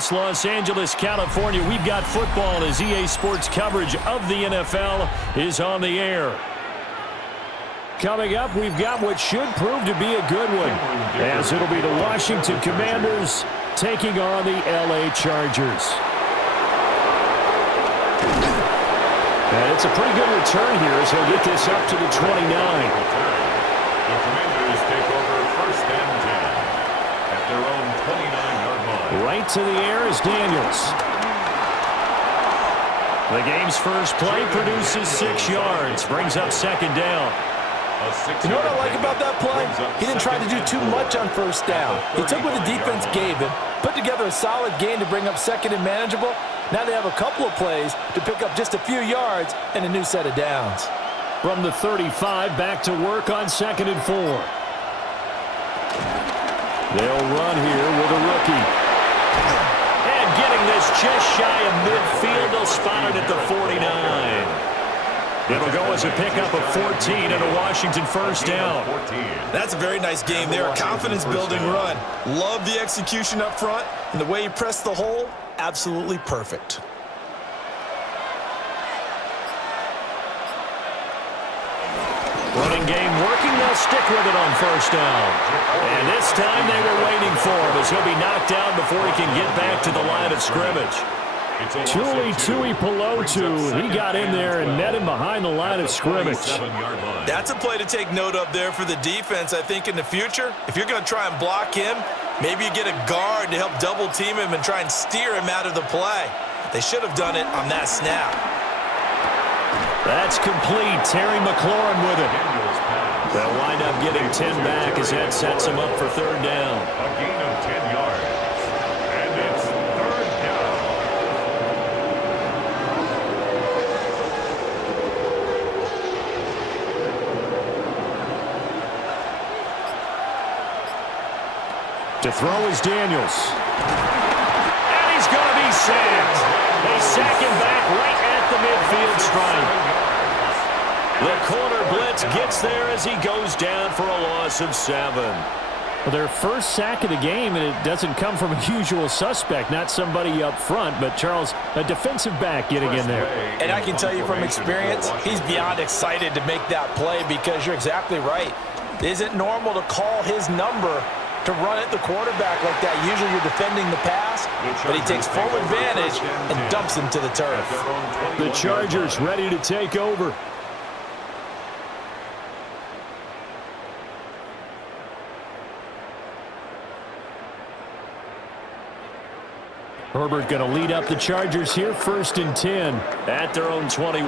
West Los Angeles, California. We've got football as EA Sports coverage of the NFL is on the air. Coming up, we've got what should prove to be a good one, as it'll be the Washington Commanders taking on the LA Chargers. And it's a pretty good return here as he'll get this up to the 29. The Commanders take over first and 10 at their own 29-yard line. Right to the air is Daniels. The game's first play produces 6 yards, brings up second down. You know what I like about that play? He didn't try to do too much on first down. He took what the defense gave him, put together a solid gain to bring up second and manageable. Now they have a couple of plays to pick up just a few yards and a new set of downs. From the 35, back to work on 2nd and 4. They'll run here with a rookie. And getting this just shy of midfield, they'll spot it at the 49. It'll go as a pickup of 14 and a Washington first down. That's a very nice game there, a confidence-building run. Love the execution up front, and the way he pressed the hole, absolutely perfect. Running game working, they'll stick with it on first down. And this time they were waiting for him as he'll be knocked down before he can get back to the line of scrimmage. Tui Pelotu, he got in there and met him behind the line of scrimmage. That's a play to take note of there for the defense. I think in the future, if you're going to try and block him, maybe you get a guard to help double team him and try and steer him out of the play. They should have done it on that snap. That's complete. Terry McLaurin with it. They'll wind up getting 10 back as that sets him up for third down. A gain of 10 yards. And it's third down. To throw is Daniels. And he's going to be sacked. They sack him back right at the midfield stripe. The corner blitz gets there as he goes down for a loss of 7. Well, their first sack of the game, and it doesn't come from a usual suspect, not somebody up front, but Charles, a defensive back getting in there. And I can tell you from experience, he's beyond excited to make that play because you're exactly right. It isn't normal to call his number to run at the quarterback like that. Usually you're defending the pass, but he takes full advantage and dumps him to the turf. The Chargers ready to take over. Herbert going to lead up the Chargers here, 1st and 10 at their own 21.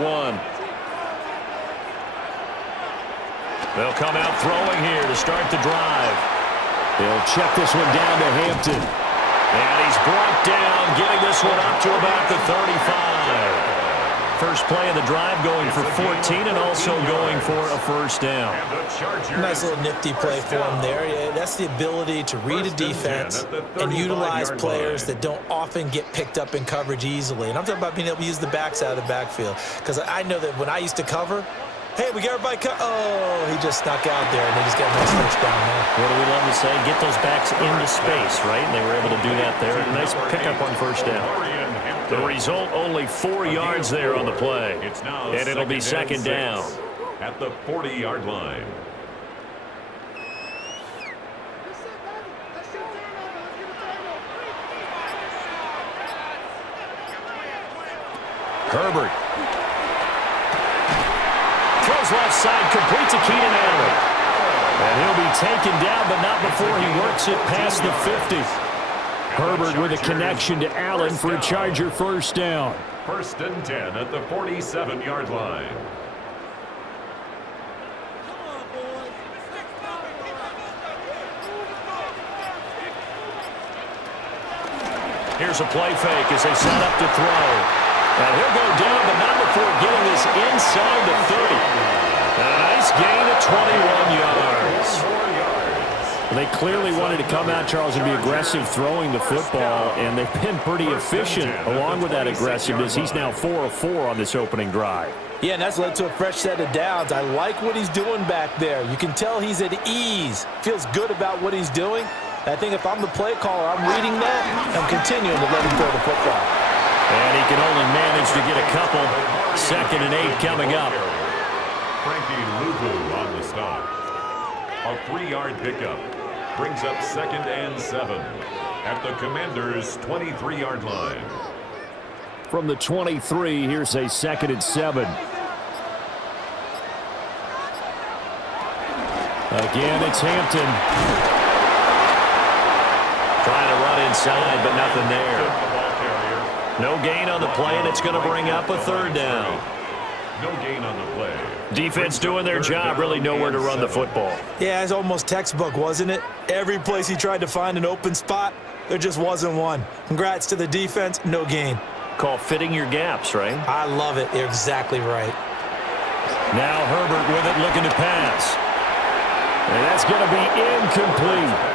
They'll come out throwing here to start the drive. They'll check this one down to Hampton. And he's brought down, getting this one up to about the 35. First play of the drive going for 14 and also going for a first down. Nice little nifty play for him there. Yeah, that's the ability to read a defense and utilize players that don't often get picked up in coverage easily. And I'm talking about being able to use the backs out of the backfield. Because I know that when I used to cover, hey, we got everybody oh, he just snuck out there, and they just got a nice first down there. What do we love to say? Get those backs into space, right? And they were able to do that there. Nice pickup on first down. The result, only 4 yards there on the play. And it'll be second down. At the 40-yard line. Herbert. Throws left side, complete to Keenan Allen. And he'll be taken down, but not before he works it past the 50. Herbert with a connection to Allen for a Charger first down. 1st and 10 at the 47-yard line. Here's a play fake as they set up to throw. And he'll go down, but not before getting this inside the 30. And a nice gain of 21 yards. They clearly wanted to come out, Charles, and be aggressive throwing the football, and they've been pretty efficient along with that aggressiveness. He's now 4 of 4 on this opening drive. Yeah, and that's led to a fresh set of downs. I like what he's doing back there. You can tell he's at ease, feels good about what he's doing, I think if I'm the play caller, I'm reading that, I'm continuing to let him throw the football. And he can only manage to get a couple. 2nd and 8 coming up. Frankie Luvu on the stop. A 3-yard pickup brings up 2nd and 7 at the Commanders' 23-yard line. From the 23, here's a 2nd and 7. Again, it's Hampton. Trying to run inside, but nothing there. No gain on the play, and it's going to bring up a 3rd down. No gain on the play. Defense doing their job, really nowhere to run the football. Yeah, it's almost textbook, wasn't it? Every place he tried to find an open spot, there just wasn't one. Congrats to the defense, no gain. Call fitting your gaps, right? I love it. You're exactly right. Now Herbert with it, looking to pass. And that's going to be incomplete.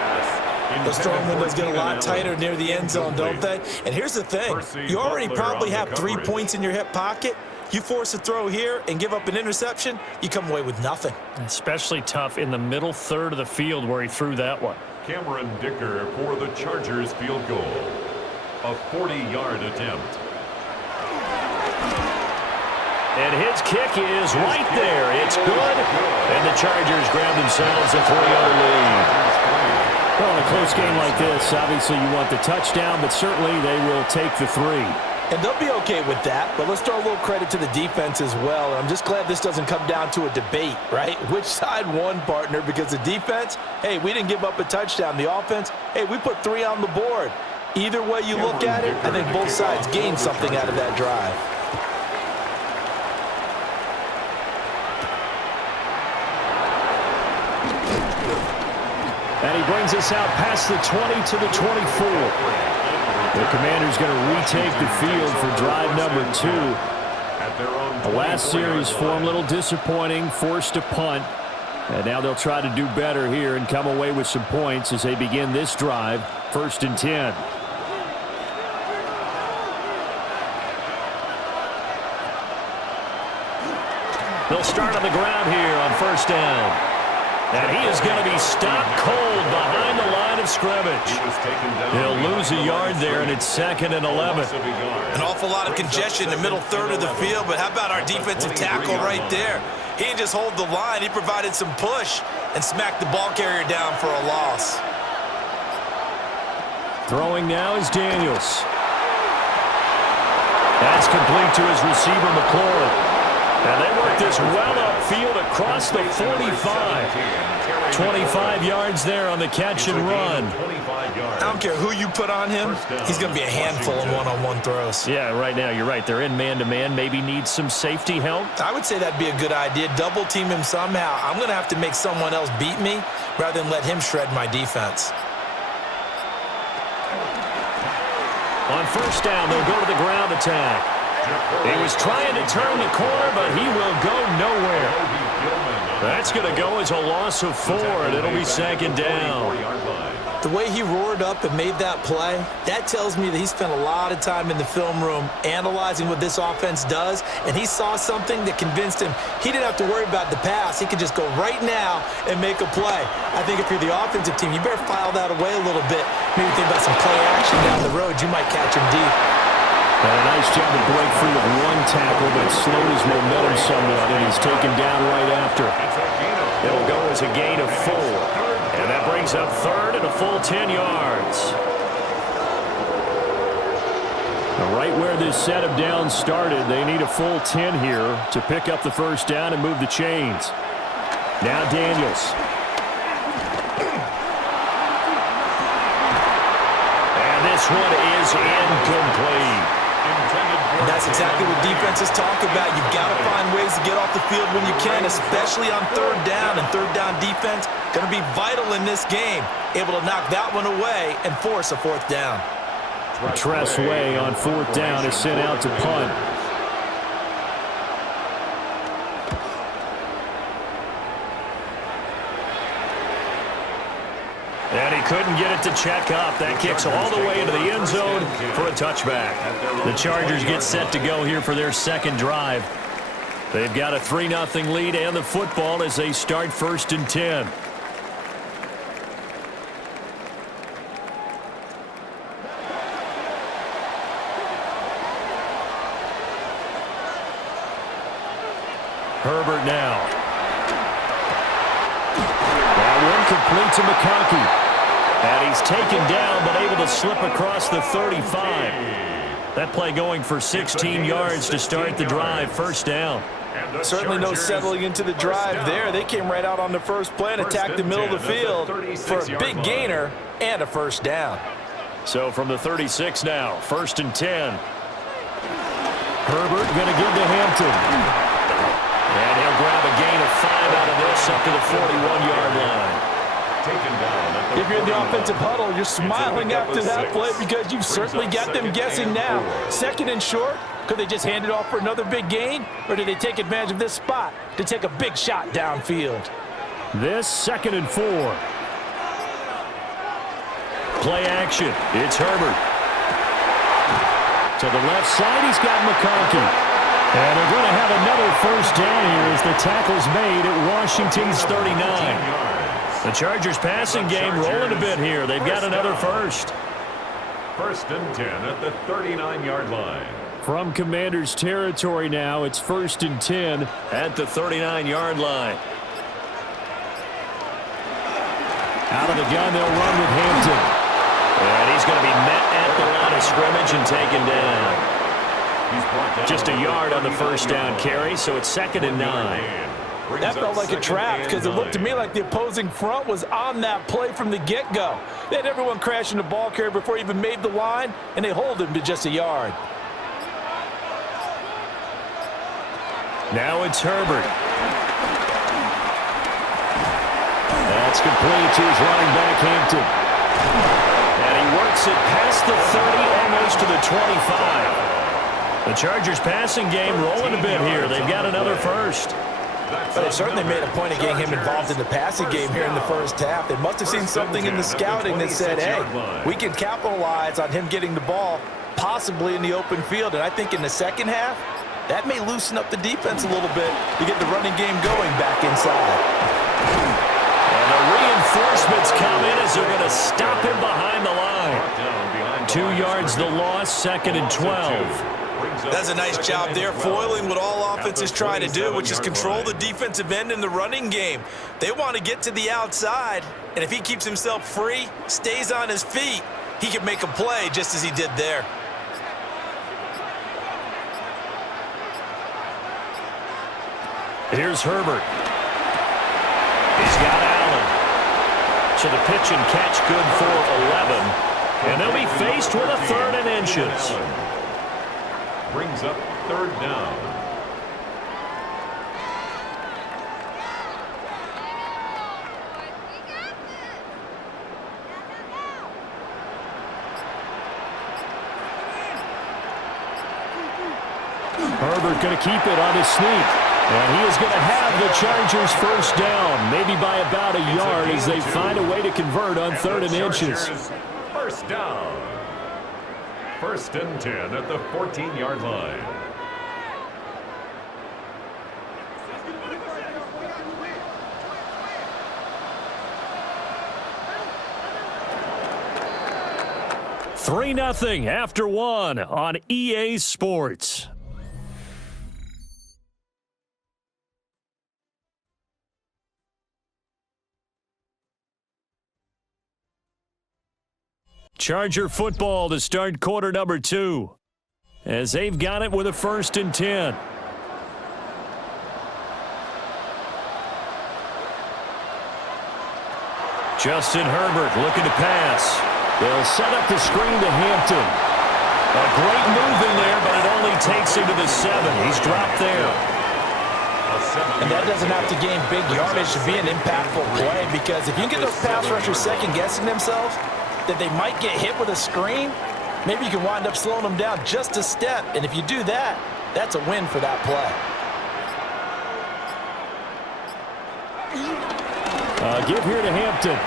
Those throwing windows get a lot tighter near the end zone, don't they? And here's the thing. You already probably have 3 points in your hip pocket. You force a throw here and give up an interception, you come away with nothing. Especially tough in the middle third of the field where he threw that one. Cameron Dicker for the Chargers field goal. A 40-yard attempt. And his kick is right there. It's good. And the Chargers grab themselves a 3-0 lead. Well, in a close game like this, obviously you want the touchdown, but certainly they will take the 3. And they'll be okay with that, but let's throw a little credit to the defense as well. And I'm just glad this doesn't come down to a debate, right? Which side won, partner? Because the defense, hey, we didn't give up a touchdown. The offense, hey, we put 3 on the board. Either way you look at it, I think both sides gained something out of that drive. And he brings us out past the 20 to the 24. The Commanders going to retake the field for drive number 2. The last series for him, a little disappointing, forced to punt. And now they'll try to do better here and come away with some points as they begin this drive, 1st and 10. They'll start on the ground here on 1st down. And he is going to be stopped cold behind the line of scrimmage. He'll lose a yard there, and it's 2nd and 11. An awful lot of congestion in the middle third of the field, but how about our defensive tackle right there? He didn't just hold the line. He provided some push and smacked the ball carrier down for a loss. Throwing now is Daniels. That's complete to his receiver, McLaurin. And they work this well upfield across the 45. 25 yards there on the catch and run. I don't care who you put on him. He's going to be a handful in one-on-one throws. Yeah, right now you're right. They're in man-to-man. Maybe needs some safety help. I would say that'd be a good idea. Double team him somehow. I'm going to have to make someone else beat me rather than let him shred my defense. On 1st down, they'll go to the ground attack. He was trying to turn the corner, but he will go nowhere. That's going to go as a loss of 4, and it'll be 2nd down. The way he roared up and made that play, that tells me that he spent a lot of time in the film room analyzing what this offense does, and he saw something that convinced him he didn't have to worry about the pass. He could just go right now and make a play. I think if you're the offensive team, you better file that away a little bit. Maybe think about some play action down the road. You might catch him deep. And a nice job to break free with 1 tackle, but it slowed his momentum somewhat, and he's taken down right after. It'll go as a gain of 4. And that brings up 3rd and a full 10 yards. Now, right where this set of downs started, they need a full 10 here to pick up the 1st down and move the chains. Now Daniels. And this one is incomplete. And that's exactly what defenses talk about. You've got to find ways to get off the field when you can, especially on 3rd down. And 3rd down defense going to be vital in this game. Able to knock that one away and force a 4th down. Tress Way on 4th down is sent out to punt. And he couldn't get it to check up. That kicks all the way into the end zone for a touchback. The Chargers get set to go here for their 2nd drive. They've got a 3-0 lead and the football as they start 1st and 10. Herbert now. That one complete to McConkey. And he's taken down, but able to slip across the 35. That play going for 16 yards to start the drive. First down. Certainly no settling into the drive there. They came right out on the first play and attacked the middle of the field for a big gainer and a first down. So from the 36 now, 1st and 10. Herbert going to give to Hampton. And he'll grab a gain of 5 out of this up to the 41-yard line. If you're in the offensive huddle, you're smiling after that play because you've certainly got them guessing now. 2nd and short, could they just hand it off for another big gain? Or did they take advantage of this spot to take a big shot downfield? This 2nd and 4. Play action. It's Herbert. To the left side, he's got McConkey. And they're going to have another first down here as the tackle's made at Washington's 39. The Chargers passing game rolling a bit here. They've got another first. 1st and 10 at the 39-yard line. From Commanders territory now, it's 1st and 10 at the 39-yard line. Out of the gun, they'll run with Hampton. And he's going to be met at the line of scrimmage and taken down. Just a yard on the first down carry, so it's 2nd and 9. That felt like a trap because it looked to me like the opposing front was on that play from the get-go. They had everyone crashing the ball carrier before he even made the line, and they hold him to just a yard. Now it's Herbert. That's complete to his running back, Hampton. And he works it past the 30, almost to the 25. The Chargers passing game rolling a bit here. They've got another first. But they certainly made a point of getting him involved in the passing game here in the first half. They must have seen something in the scouting that said, hey, we can capitalize on him getting the ball, possibly in the open field. And I think in the second half, that may loosen up the defense a little bit to get the running game going back inside. And the reinforcements come in as they're going to stop him behind the line. 2 yards the loss, 2nd and 12. That's a nice job there, foiling what all offenses try to do, which is control the defensive end in the running game. They want to get to the outside, and if he keeps himself free, stays on his feet, he can make a play just as he did there. Here's Herbert. He's got Allen. So the pitch and catch good for 11. And they'll be faced with a 3rd and inches. Brings up 3rd down. Herbert going to keep it on his sneak. And he is going to have the Chargers first down, maybe by about a yard as they find a way to convert on 3rd and inches. First down. 1st and 10 at the 14-yard line. Three 0 after 1 on EA Sports. Charger football to start quarter number 2 as they've got it with a 1st and 10. Justin Herbert looking to pass. They'll set up the screen to Hampton. A great move in there, but it only takes him to the 7. He's dropped there. And that doesn't have to gain big yardage to be an impactful play, because if you can get those pass rushers second-guessing themselves, that they might get hit with a screen, maybe you can wind up slowing them down just a step. And if you do that, that's a win for that play. Give here to Hampton.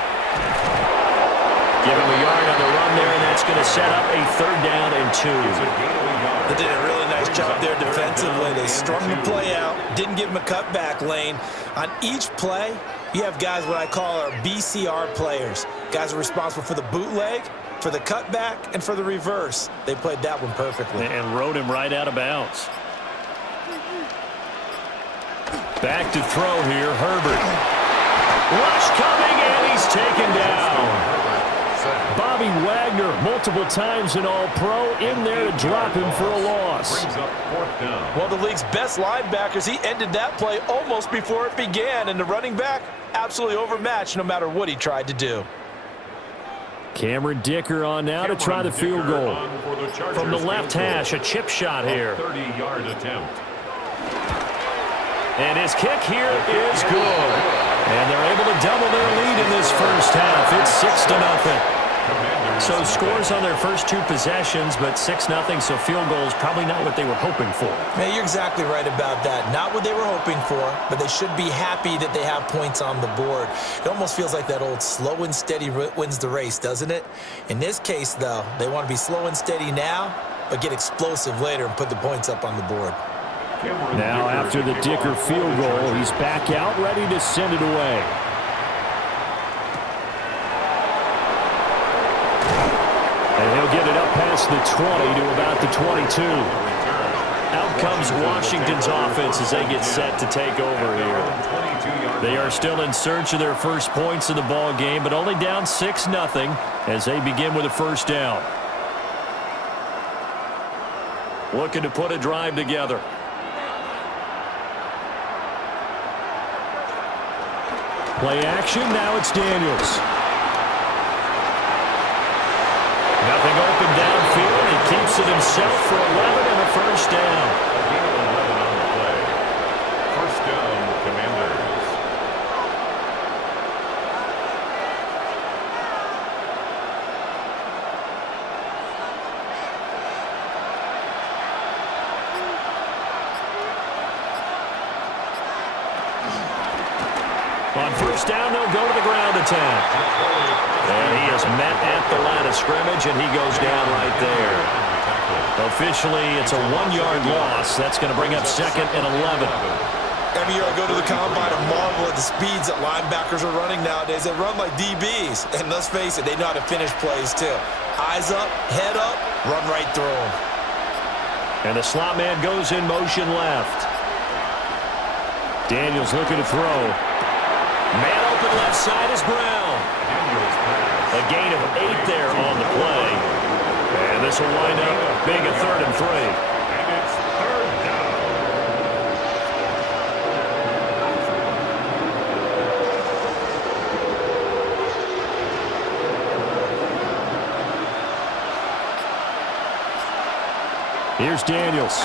Give him a yard on the run there, and that's going to set up a 3rd down and 2. They did a really nice job there defensively. They strung the play out, didn't give him a cutback lane. On each play, you have guys what I call our BCR players. Guys are responsible for the bootleg, for the cutback, and for the reverse. They played that one perfectly. And rode him right out of bounds. Back to throw here, Herbert. Rush coming, and he's taken down. Bobby Wagner, multiple times an All-Pro, in there to drop him for a loss. Brings up 4th down. One of the league's best linebackers, he ended that play almost before it began, and the running back absolutely overmatched no matter what he tried to do. Cameron Dicker on now to try the field goal. From the left hash, a chip shot here. 30-yard attempt. And his kick here is good. And they're able to double their lead in this first half. It's 6-0. So scores on their first 2 possessions, but 6-0, so field goal is probably not what they were hoping for. Man, you're exactly right about that. Not what they were hoping for, but they should be happy that they have points on the board. It almost feels like that old slow and steady wins the race, doesn't it? In this case, though, they want to be slow and steady now, but get explosive later and put the points up on the board. Now, after the Dicker field goal, he's back out, ready to send it away. And he'll get it up past the 20 to about the 22. Out comes Washington's offense as they get set to take over here. They are still in search of their first points of the ball game, but only down 6-0 as they begin with a first down. Looking to put a drive together. Play action, now it's Daniels. Nothing open downfield. He keeps it himself for 11 and a first down. A gain of 11 on the play. First down, Commanders. On first down, they'll go to the ground attack. And he is met at the line of scrimmage, and he goes down right there. Officially, it's a 1-yard loss. That's going to bring up 2nd and 11. Every year I go to the combine and marvel at the speeds that linebackers are running nowadays. They run like DBs. And let's face it, they know how to finish plays too. Eyes up, head up, run right through them. And the slot man goes in motion left. Daniels looking to throw. Man open left side is Brown. A gain of 8 there on the play. And this will wind up being a 3rd and 3. And it's 3rd down. Here's Daniels.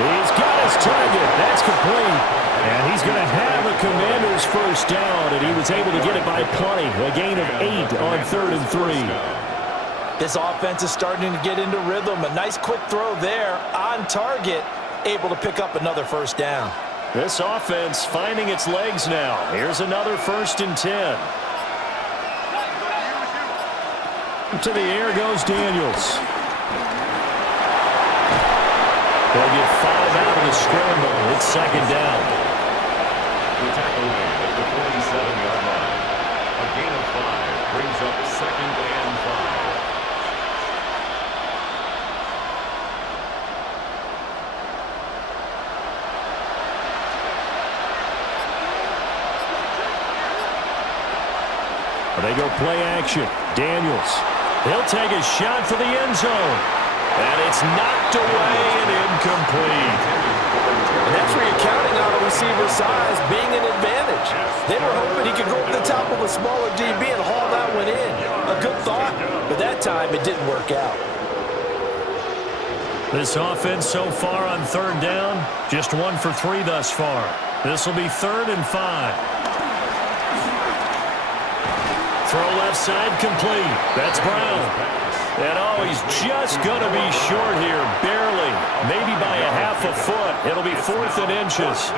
He's got his target. That's complete. And he's going to have a Commander's first down, and he was able to get it by plenty. A gain of 8 on 3rd and 3. This offense is starting to get into rhythm. A nice quick throw there on target, able to pick up another first down. This offense finding its legs now. Here's another 1st and 10. To the air goes Daniels. They'll get 5 out of the scramble. It's 2nd down. The tackle made at the 47-yard line. A gain of 5 brings up 2nd and 5. They go play action. Daniels. He'll take a shot for the end zone. And it's knocked away and incomplete. And that's where you're counting on a receiver's size being an advantage. They were hoping he could go over the top of a smaller DB and haul that one in. A good thought, but that time it didn't work out. This offense so far on 3rd down, just 1 for 3 thus far. This will be 3rd and 5. Throw left side complete. That's Brown. And oh, he's just going to be short here, barely, maybe by a half a foot. It'll be 4th and inches.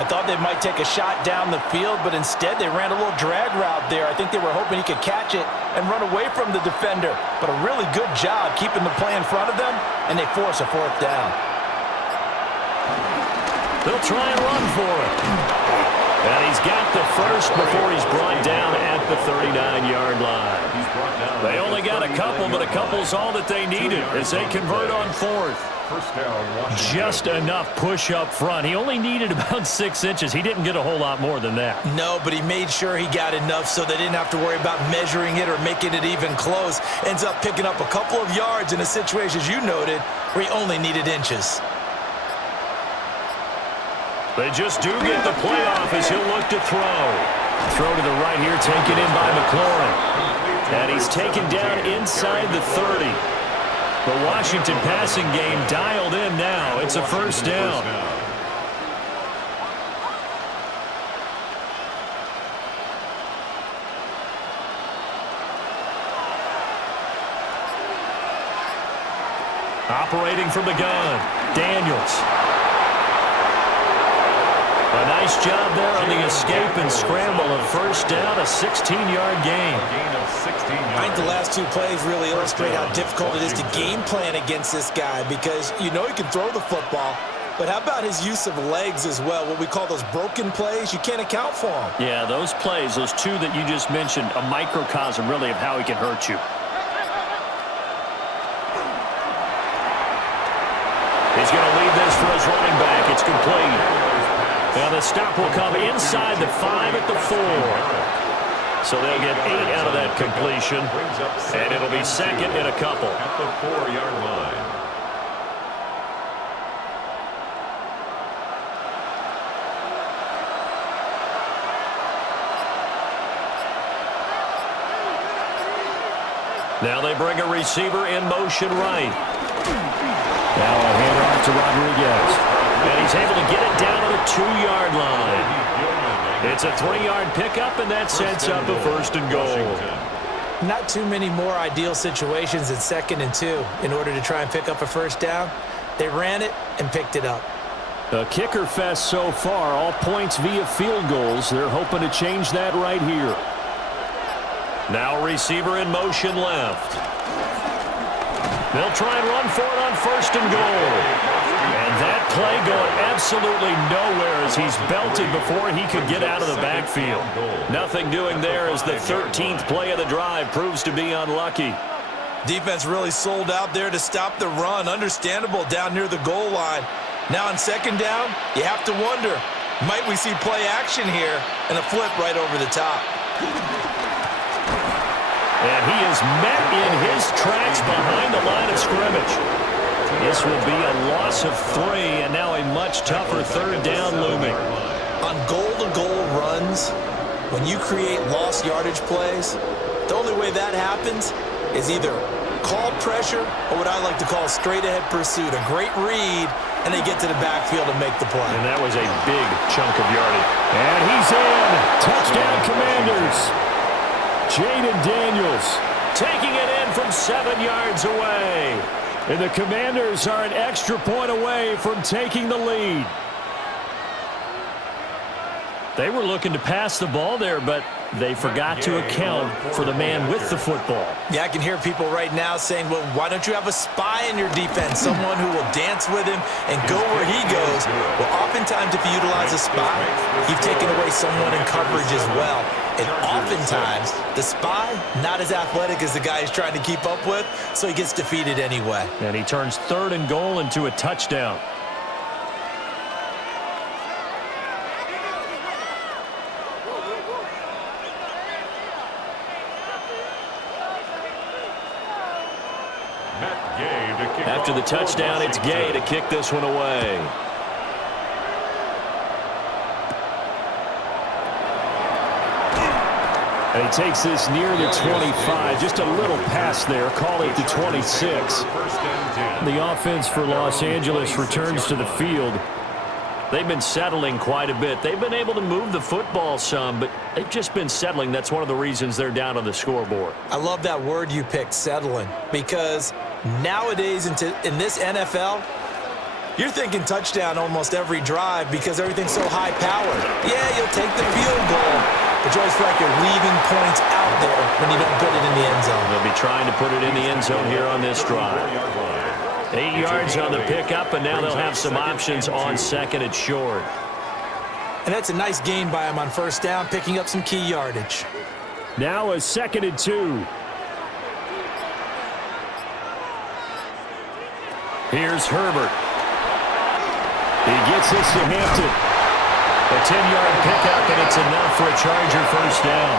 I thought they might take a shot down the field, but instead they ran a little drag route there. I think they were hoping he could catch it and run away from the defender. But a really good job keeping the play in front of them, and they force a 4th down. They'll try and run for it. And he's got the first before he's brought down at the 39-yard line. They only got a couple, but a couple's all that they needed as they convert on fourth. Just enough push up front. He only needed about 6 inches. He didn't get a whole lot more than that. No, but he made sure he got enough so they didn't have to worry about measuring it or making it even close. Ends up picking up a couple of yards in a situation, as you noted, where he only needed inches. They just do get the play off as he'll look to throw. Throw to the right here, taken in by McLaurin. And he's taken down inside the 30. The Washington passing game dialed in now. It's a first down. Operating from the gun, Daniels. A nice job there on the escape and scramble. A first down, a 16-yard gain. I think the last 2 plays really illustrate how difficult it is to game plan against this guy because you know he can throw the football, but how about his use of legs as well? What we call those broken plays, you can't account for them. Yeah, those plays, those 2 that you just mentioned, a microcosm really of how he can hurt you. He's going to lead this for his running back. It's complete. Now the stop will come inside the 5 at the 4. So they'll get 8 out of that completion. And it'll be second and a couple. At the 4-yard line. Now they bring a receiver in motion right. Now a handoff to Rodriguez. And he's able to get it down to the 2-yard line. It's a 3-yard pickup, and that sets up a first and goal. Not too many more ideal situations at 2nd and 2 in order to try and pick up a first down. They ran it and picked it up. A kicker fest so far, all points via field goals. They're hoping to change that right here. Now receiver in motion left. They'll try and run for it on first and goal. And that play going absolutely nowhere as he's belted before he could get out of the backfield. Nothing doing there as the 13th play of the drive proves to be unlucky. Defense really sold out there to stop the run. Understandable down near the goal line. Now on 2nd down, you have to wonder, might we see play action here and a flip right over the top? And he is met in his tracks behind the line of scrimmage. This will be a loss of 3, and now a much tougher 3rd down looming. On goal-to-goal runs, when you create lost yardage plays, the only way that happens is either called pressure or what I like to call straight-ahead pursuit. A great read, and they get to the backfield and make the play. And that was a big chunk of yardage. And he's in. Touchdown, Commanders. Jaden Daniels taking it in from 7 yards away. And the Commanders are an extra point away from taking the lead. They were looking to pass the ball there, but they forgot to account for the man with the football. Yeah, I can hear people right now saying, well, why don't you have a spy in your defense, someone who will dance with him and go where he goes? Well, oftentimes if you utilize a spy, you've taken away someone in coverage as well. And oftentimes, the spy, not as athletic as the guy he's trying to keep up with, so he gets defeated anyway. And he turns 3rd and goal into a touchdown. After the touchdown, it's Gay to kick this one away. And he takes this near the 25. Just a little pass there. Call it the 26. The offense for Los Angeles returns to the field. They've been settling quite a bit. They've been able to move the football some, but they've just been settling. That's one of the reasons they're down on the scoreboard. I love that word you picked, settling, because nowadays in this NFL, you're thinking touchdown almost every drive because everything's so high-powered. Yeah, you'll take the field goal, but you always feel like you're leaving points out there when you don't put it in the end zone. They'll be trying to put it in the end zone here on this drive. 8 yards on the pickup, and now they'll have some options on 2nd and short. And that's a nice gain by him on first down, picking up some key yardage. Now a 2nd and 2. Here's Herbert. He gets this to Hampton. A 10-yard pickup, and it's enough for a Charger first down.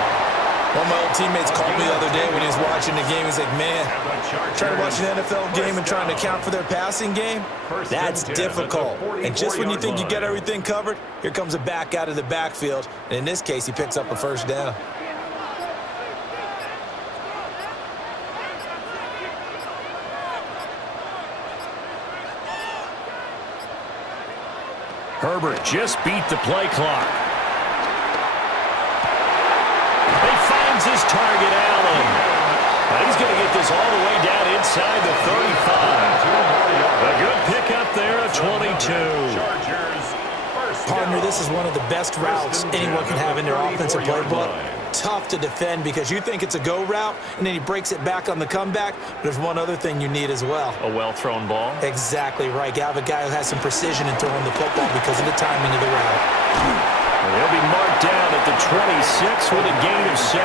One of my old teammates called me the other day when he was watching the game. He's like, man, trying to watch an NFL game and trying to account for their passing game, that's difficult. And just when you think you get everything covered, here comes a back out of the backfield. And in this case, he picks up a first down. Herbert just beat the play clock. He finds his target, Allen. And he's going to get this all the way down inside the 35. A good pickup there, a 22. Partner, this is one of the best routes anyone can have in their offensive playbook. Tough to defend because you think it's a go route, and then he breaks it back on the comeback. There's one other thing you need as well. A well-thrown ball. Exactly right. You have a guy who has some precision in throwing the football because of the timing of the route. He'll be marked down at the 26 with a gain of 7.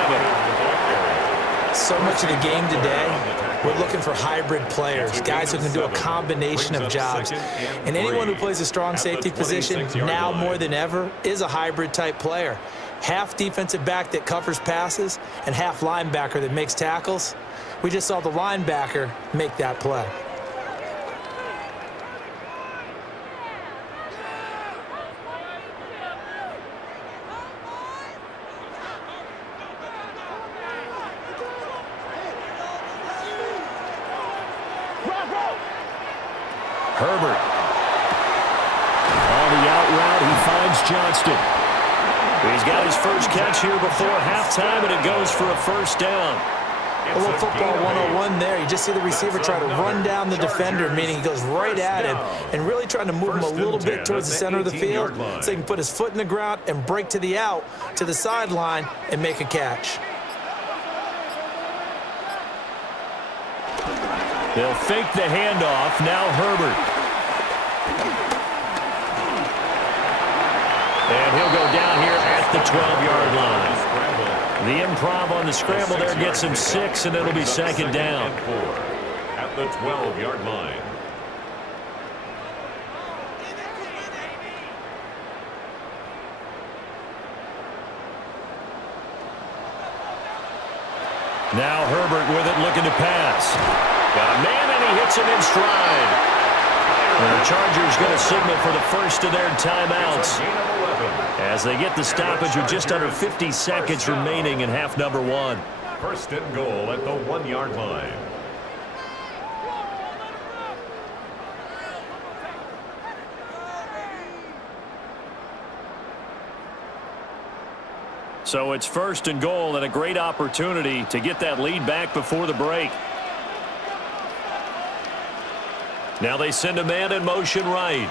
So much of the game today, we're looking for hybrid players, guys who can do a combination of jobs. And anyone who plays a strong safety position now more than ever is a hybrid type player. Half defensive back that covers passes and half linebacker that makes tackles. We just saw the linebacker make that play. Herbert. On the out route, he finds Johnston. He's got his first catch here before halftime, and it goes for a first down. A little football 101 there. You just see the receiver try to run down the defender, meaning he goes right at him and really trying to move him a little bit towards the center of the field so he can put his foot in the ground and break to the out, to the sideline, and make a catch. They'll fake the handoff. Now Herbert. And he'll go down here at the 12-yard line. The improv on the scramble there gets him 6, and it'll be 2nd down. At the 12-yard line. Now Herbert with it, looking to pass. Got a man, and he hits him in stride. And the Chargers going to signal for the first of their timeouts as they get the stoppage with just under 50 seconds remaining in half number 1. First and goal at the 1-yard line. So it's first and goal, and a great opportunity to get that lead back before the break. Now they send a man in motion right.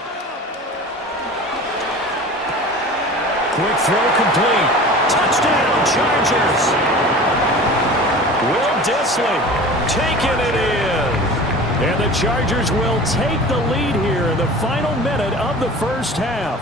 Quick throw complete. Touchdown, Chargers. Will Dissling taking it in. And the Chargers will take the lead here in the final minute of the first half.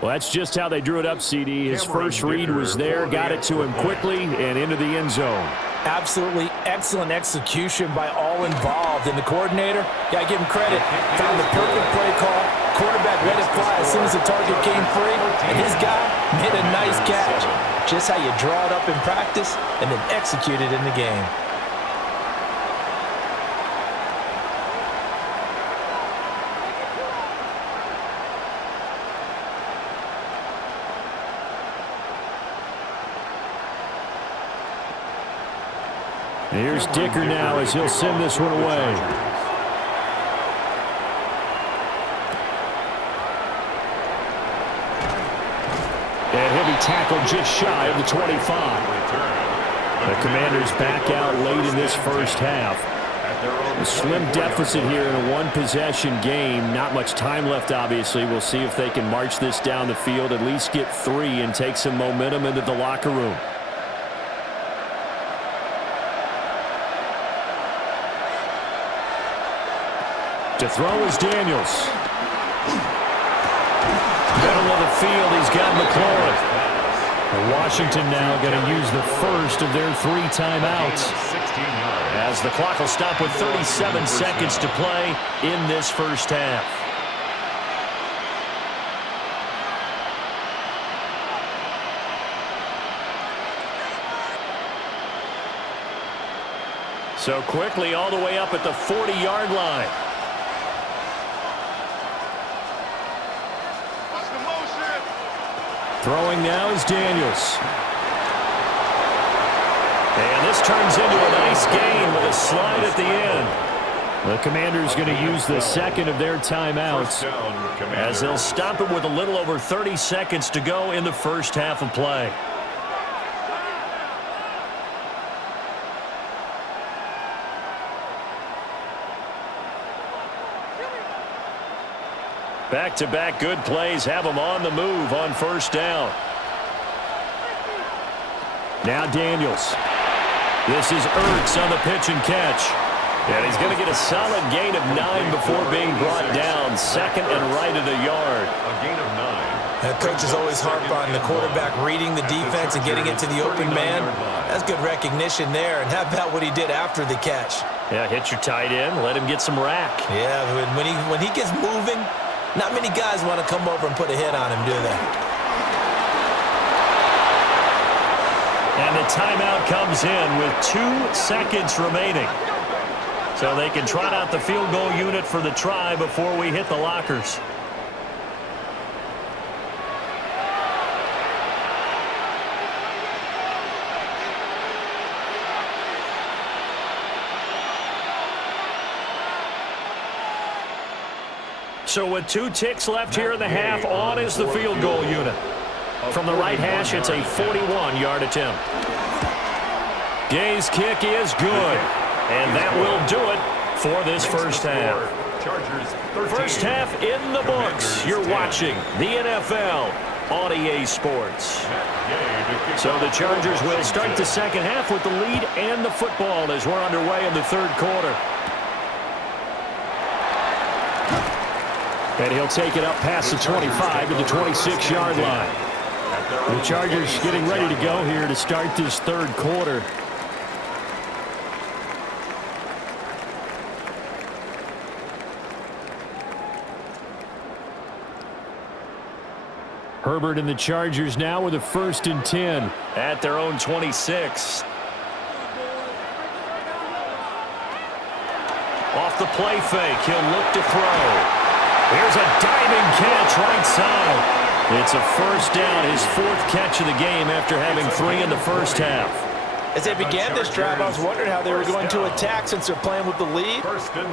Well, that's just how they drew it up, CD. His first read was there, got it to him quickly, and into the end zone. Absolutely excellent execution by all involved. And the coordinator, got to give him credit, found the perfect play call. Quarterback let it fly as soon as the target came free, and his guy made a nice catch. Just how you draw it up in practice and then execute it in the game. Here's Dicker now as he'll send this one away. And he'll be tackled just shy of the 25. The Commanders back out late in this first half. A slim deficit here in a one-possession game. Not much time left, obviously. We'll see if they can march this down the field, at least get 3 and take some momentum into the locker room. To throw is Daniels. midfield. He's got McLaurin. And Washington now going to use the first of their 3 timeouts. As the clock will stop with 37 seconds to play in this first half. So quickly all the way up at the 40-yard line. Throwing now is Daniels. And this turns into a nice gain with a slide at the end. The Commanders going to use the second of their timeouts as they'll stop it with a little over 30 seconds to go in the first half of play. Back-to-back good plays have them on the move on first down. Now Daniels. This is Ertz on the pitch and catch. And he's going to get a solid gain of 9 before being brought down. Second and right at a yard. A gain of 9. Coaches always harp on the quarterback reading the defense and getting it to the open man. That's good recognition there. And how about what he did after the catch? Yeah, hit your tight end. Let him get some rack. Yeah, when he gets moving, not many guys want to come over and put a hit on him, do they? And the timeout comes in with 2 seconds remaining. So they can trot out the field goal unit for the try before we hit the lockers. So with 2 ticks left here in the half, on is the field goal unit. From the right hash, it's a 41-yard attempt. Gay's kick is good, and that will do it for this first half. First half in the books. You're watching the NFL on EA Sports. So the Chargers will start the second half with the lead and the football as we're underway in the third quarter. And he'll take it up past the 25 to the 26-yard line. The Chargers getting ready to go here to start this third quarter. Herbert and the Chargers now with a 1st and 10 at their own 26. Off the play fake, he'll look to throw. Here's a diving catch right side. It's a first down, his 4th catch of the game after having 3 in the first half. As they began this drive, I was wondering how they were going to attack since they're playing with the lead.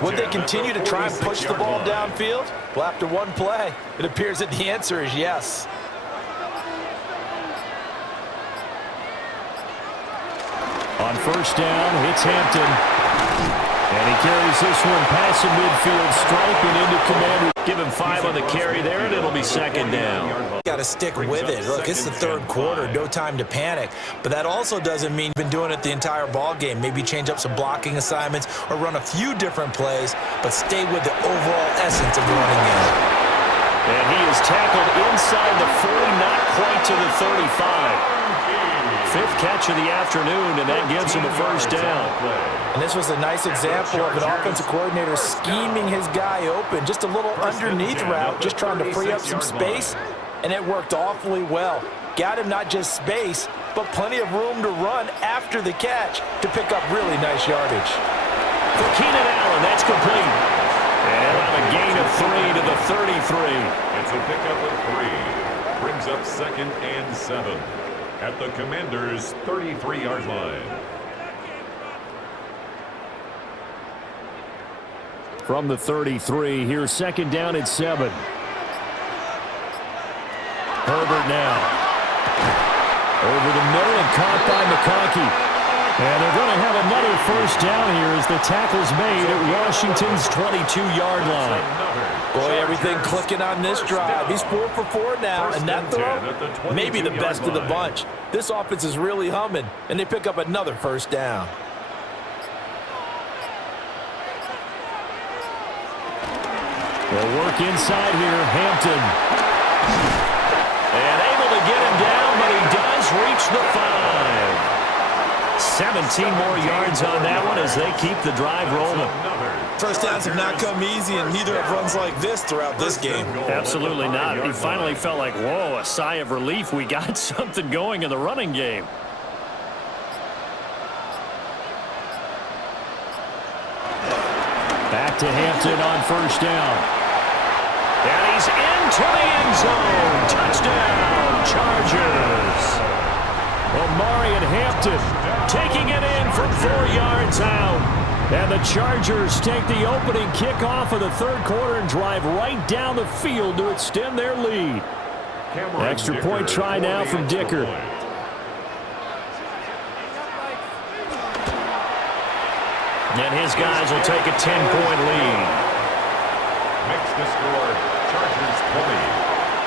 Would they continue to try and push the ball downfield? Well, after one play, it appears that the answer is yes. On first down, it's Hampton. And he carries this one past the midfield stripe and into Commander. Give him 5 on the carry there, and it'll be second down. Got to stick with it. Look, it's the third quarter. No time to panic. But that also doesn't mean you've been doing it the entire ball game. Maybe change up some blocking assignments or run a few different plays, but stay with the overall essence of the running game. And he is tackled inside the 40, not quite to the 35. 5th catch of the afternoon, and that gives him a first down. And this was a nice example of an offensive coordinator scheming his guy open. Just a little underneath route, just trying to free up some space, and it worked awfully well. Got him not just space, but plenty of room to run after the catch to pick up really nice yardage. For Keenan Allen, that's complete. And he'll have a gain of 3 to the 33. It's a pickup of 3. Brings up 2nd and 7. At the Commanders' 33-yard line. From the 33, here's 2nd down at 7. Herbert now. Over the middle and caught by McConkey. And they're going to have another first down here as the tackle's made at Washington's 22-yard line. Boy, everything clicking on this drive. He's 4 for 4 now, and that throw, maybe the best of the bunch. This offense is really humming, and they pick up another first down. They'll work inside here. Hampton. the 5. 17 more yards on that one as they keep the drive rolling. First downs have not come easy, and neither have runs like this throughout this game. Absolutely not. He finally felt like, whoa, a sigh of relief. We got something going in the running game. Back to Hampton on first down. And he's into the end zone. Touchdown, Chargers. Omarion Hampton taking it in from 4 yards out. And the Chargers take the opening kickoff of the third quarter and drive right down the field to extend their lead. Extra point try now from Dicker. And his guys will take a 10-point lead. Makes the score Chargers 20,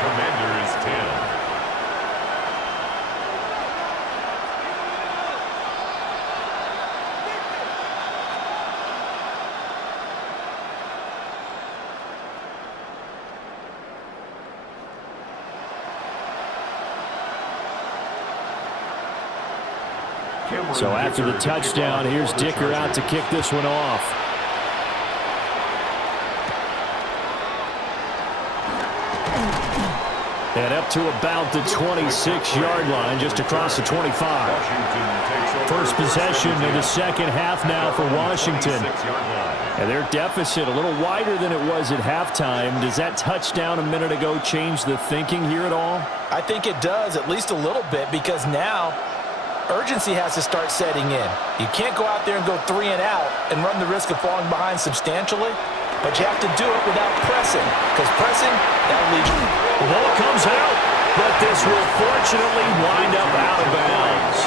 Commanders 10. So after the touchdown, here's Dicker out to kick this one off. And up to about the 26-yard line, just across the 25. First possession of the second half now for Washington. And their deficit a little wider than it was at halftime. Does that touchdown a minute ago change the thinking here at all? I think it does, at least a little bit, because now urgency has to start setting in. You can't go out there and go 3 and out and run the risk of falling behind substantially, but you have to do it without pressing, because pressing, that'll lead you. The ball comes out, but this will fortunately wind up out of bounds.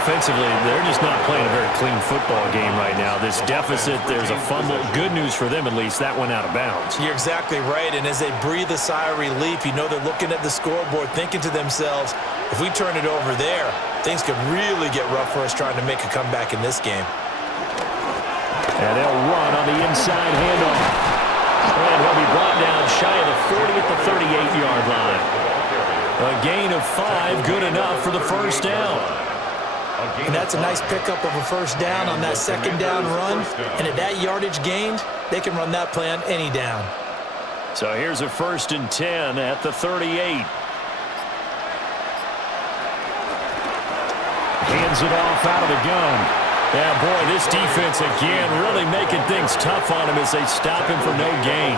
Offensively, they're just not playing a very clean football game right now. This deficit, there's a fumble. Good news for them, at least. That went out of bounds. You're exactly right, and as they breathe a sigh of relief, you know they're looking at the scoreboard, thinking to themselves, if we turn it over there, things could really get rough for us trying to make a comeback in this game. And they'll run on the inside handoff. And he'll be brought down shy of the 40 at the 38-yard line. A gain of 5, good enough for the first down. And that's a nice pickup of a first down on that second down run. And at that yardage gained, they can run that play on any down. So here's a 1st and 10 at the 38. Hands it off out of the gun. Yeah, boy, this defense again really making things tough on him as they stop him for no gain.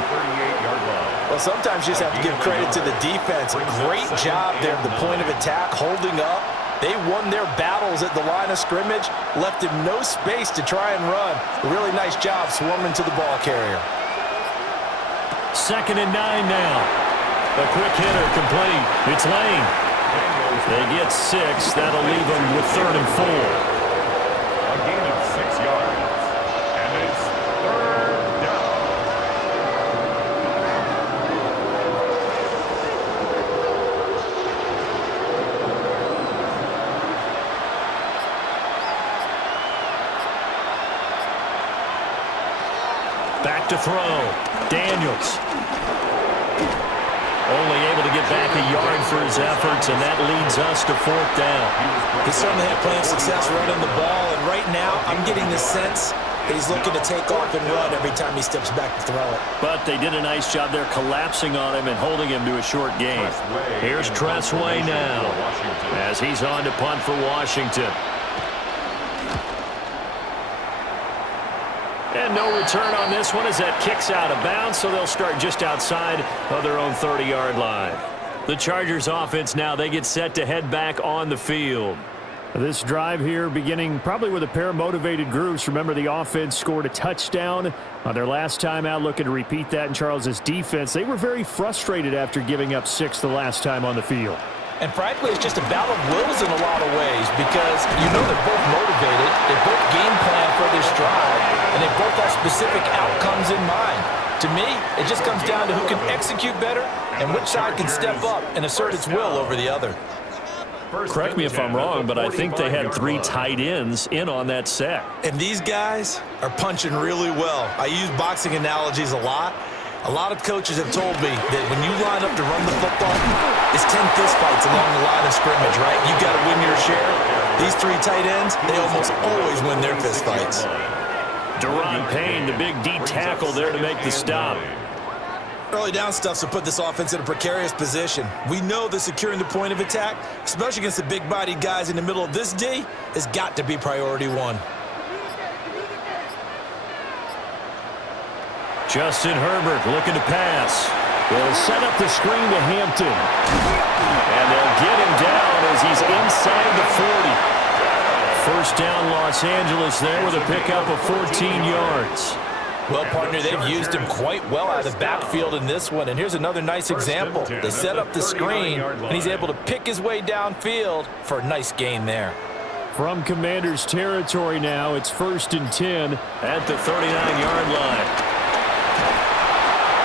Well, sometimes you just have to give credit to the defense. Great job there at the point of attack, holding up. They won their battles at the line of scrimmage, left him no space to try and run. A really nice job swarming to the ball carrier. 2nd and 9 now. A quick hitter complete. It's Lane. They get 6. That'll leave them with 3rd and 4. A gain of 6 yards. And it's 3rd down. Back to throw. Daniels. Only able to get back a yard for his efforts, and that leads us to 4th down. He certainly had plenty of success running the ball, and right now I'm getting the sense that he's looking to take off and run every time he steps back to throw it. But they did a nice job there collapsing on him and holding him to a short gain. Here's Tressway now as he's on to punt for Washington. And no return on this one as that kicks out of bounds, so they'll start just outside of their own 30-yard line. The Chargers offense now, they get set to head back on the field. This drive here beginning probably with a pair of motivated groups. Remember, the offense scored a touchdown on their last time out, looking to repeat that in Charles's defense. They were very frustrated after giving up 6 the last time on the field. And frankly, it's just a battle of wills in a lot of ways because you know they're both motivated, they both game plan for this drive, and they both have specific outcomes in mind. To me, it just comes down to who can execute better and which side can step up and assert its will over the other. Correct me if I'm wrong, but I think they had 3 tight ends in on that set. And these guys are punching really well. I use boxing analogies a lot. A lot of coaches have told me that when you line up to run the football, it's 10 fistfights along the line of scrimmage, right? You got to win your share. These three tight ends, they almost always win their fistfights. Deron Payne, the big D tackle there to make the stop. Early down stuffs will put this offense in a precarious position. We know that securing the point of attack, especially against the big-bodied guys in the middle of this D, has got to be priority one. Justin Herbert looking to pass. They'll set up the screen to Hampton. And they'll get him down as he's inside the 40. First down, Los Angeles there with a pickup of 14 yards. Well, partner, they've used him quite well out of the backfield in this one. And here's another nice example. They set up the screen, and he's able to pick his way downfield for a nice gain there. From Commanders territory now, it's 1st and 10 at the 39-yard line.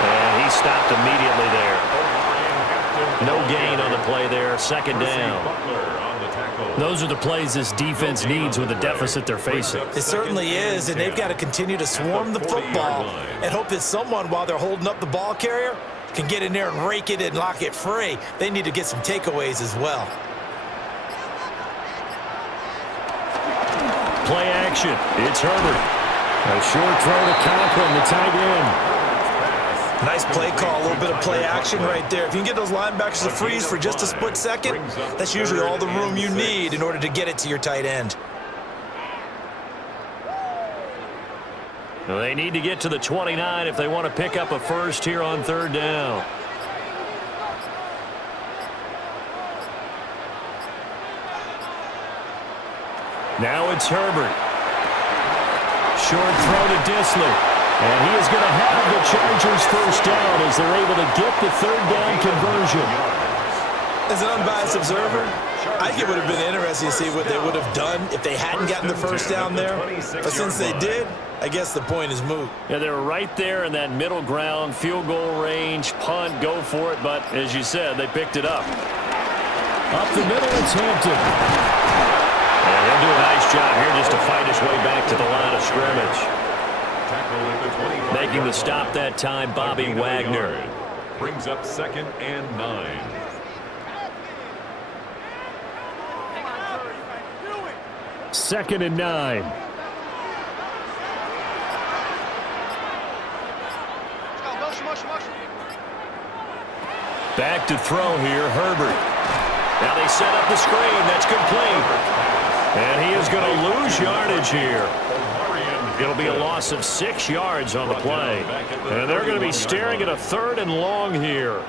And he stopped immediately there. No gain on the play there. Second down. Those are the plays this defense needs with the deficit they're facing. It certainly is, and they've got to continue to swarm the football and hope that someone, while they're holding up the ball carrier, can get in there and rake it and lock it free. They need to get some takeaways as well. Play action. It's Herbert. A short throw to Conklin, the tight end. Nice play call, a little bit of play action right there. If you can get those linebackers to freeze for just a split second, that's usually all the room you need in order to get it to your tight end. Well, they need to get to the 29 if they want to pick up a first here on 3rd down. Now it's Herbert. Short throw to Dissler. And he is going to have the Chargers first down as they're able to get the 3rd down conversion. As an unbiased observer, I think it would have been interesting to see what they would have done if they hadn't gotten the first down there. But since they did, I guess the point is moot. Yeah, they were right there in that middle ground, field goal range, punt, go for it. But as you said, they picked it up. Up the middle, it's Hampton. And they'll do a nice job here just to fight his way back to the line of scrimmage. Making the stop that time, Bobby Wagner. Brings up 2nd and 9. Second and 9. Back to throw here, Herbert. Now they set up the screen. That's complete. And he is going to lose yardage here. It'll be a loss of 6 yards on the play. And they're going to be staring at a 3rd and long here.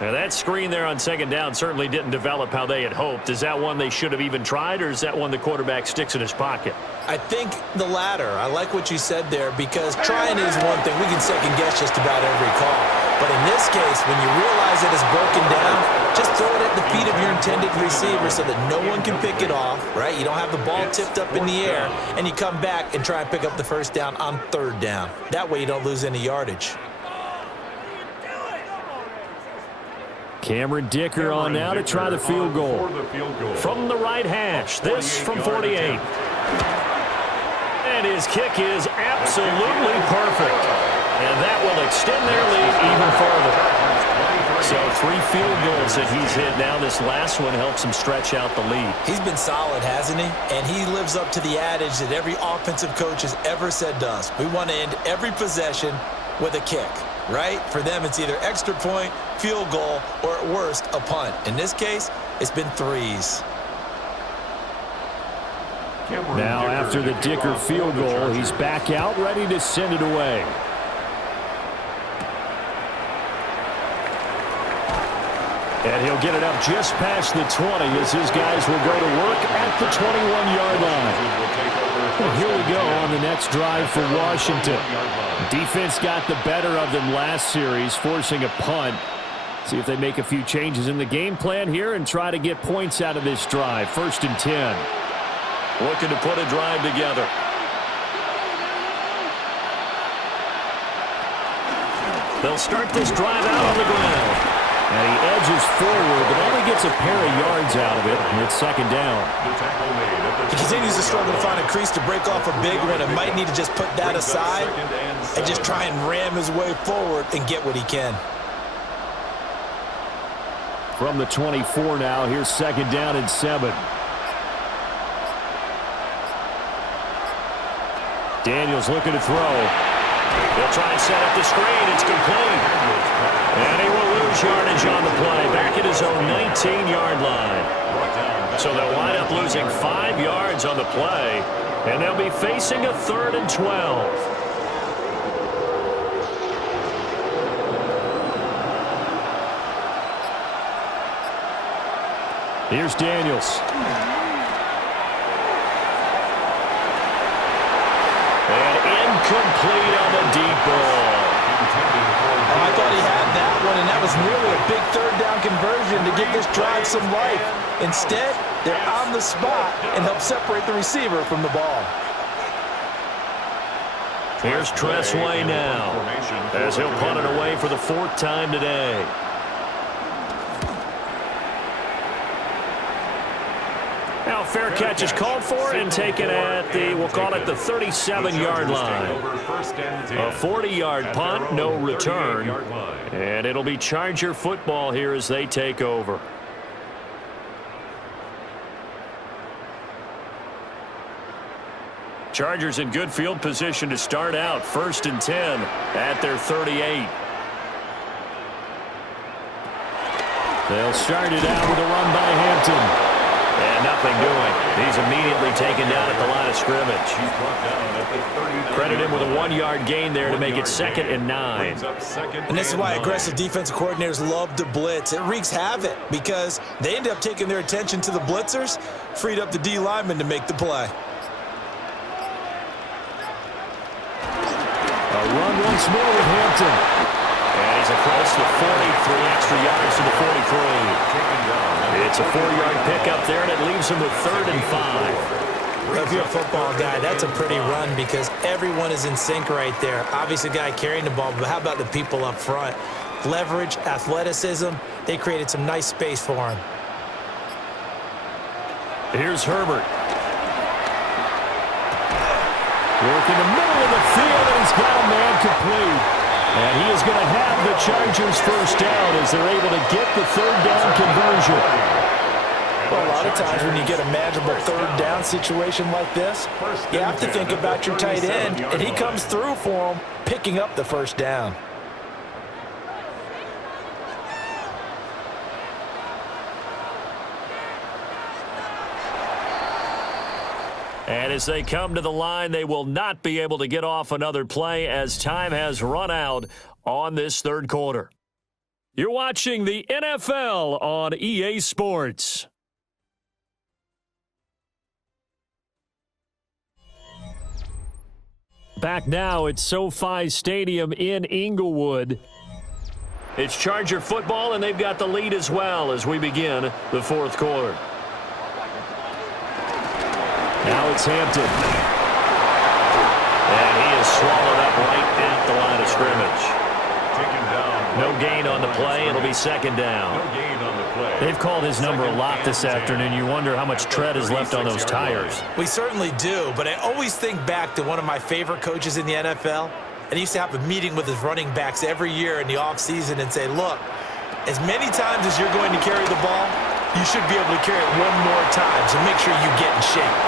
Now that screen there on 2nd down certainly didn't develop how they had hoped. Is that one they should have even tried, or is that one the quarterback sticks in his pocket? I think the latter. I like what you said there, because trying is one thing. We can second guess just about every call. But in this case, when you realize it is broken down, just throw it at the feet of your intended receiver so that no one can pick it off, right? You don't have the ball tipped up in the air, and you come back and try and pick up the first down on 3rd down. That way you don't lose any yardage. Cameron Dicker on now to try the field goal. From the right hash, this from 48. And his kick is absolutely perfect. And that will extend their lead even further. So 3 field goals that he's hit now. This last one helps him stretch out the lead. He's been solid, hasn't he? And he lives up to the adage that every offensive coach has ever said to us. We want to end every possession with a kick, right? For them, it's either extra point, field goal, or at worst, a punt. In this case, it's been 3s. Now after the Dicker field goal, he's back out, ready to send it away. And he'll get it up just past the 20 as his guys will go to work at the 21-yard line. Well, here we go on the next drive for Washington. Defense got the better of them last series, forcing a punt. See if they make a few changes in the game plan here and try to get points out of this drive. 1st and 10. Looking to put a drive together. They'll start this drive out on the ground. And he edges forward, but only gets a pair of yards out of it, and it's second down. He continues to struggle to find a crease to break off a big one and might need to just put that aside and just try and ram his way forward and get what he can. From the 24 now, here's second down and 7. Daniels looking to throw. He'll try and set up the screen. It's complete. And he will lose yardage on the play. Back at his own 19-yard line. So they'll wind up losing 5 yards on the play. And they'll be facing a 3rd and 12. Here's Daniels. And incomplete on the deep ball. I thought he had that one, and that was nearly a big 3rd down conversion to give this drive some life. Instead, they're on the spot and help separate the receiver from the ball. Here's Tressway now, as he'll punt it away for the 4th time today. Now, fair catch is called for and taken at the, we'll call it the 37-yard line. A 40-yard punt, no return. And it'll be Charger football here as they take over. Chargers in good field position to start out. 1st and 10 at their 38. They'll start it out with a run by Hampton. And nothing doing. He's immediately taken down at the line of scrimmage. Credit him with a 1-yard gain there to make it 2nd and 9. And this is why aggressive defensive coordinators love to blitz. It wreaks havoc because they end up taking their attention to the blitzers, freed up the D lineman to make the play. A run once more with Hampton. And he's across the 40, 3 extra yards to the 43. It's a 4-yard pickup there, and it leaves him with 3rd and 5. If you're a football guy, that's a pretty run because everyone is in sync right there. Obviously, the guy carrying the ball, but how about the people up front? Leverage, athleticism, they created some nice space for him. Here's Herbert. Work in the middle of the field, and he's got a man complete. And he is going to have the Chargers first down as they're able to get the 3rd down conversion. Well, a lot of times when you get a manageable 3rd down situation like this, you have to think about your tight end, and he comes through for him, picking up the 1st down. And as they come to the line, they will not be able to get off another play as time has run out on this 3rd quarter. You're watching the NFL on EA Sports. Back now at SoFi Stadium in Inglewood. It's Charger football, and they've got the lead as well as we begin the 4th quarter. Now it's Hampton. And he is swallowed up right at the line of scrimmage. No gain on the play. It'll be 2nd down. They've called his number a lot this afternoon. You wonder how much tread is left on those tires. We certainly do, but I always think back to one of my favorite coaches in the NFL. And he used to have a meeting with his running backs every year in the offseason and say, look, as many times as you're going to carry the ball, you should be able to carry it one more time, so make sure you get in shape.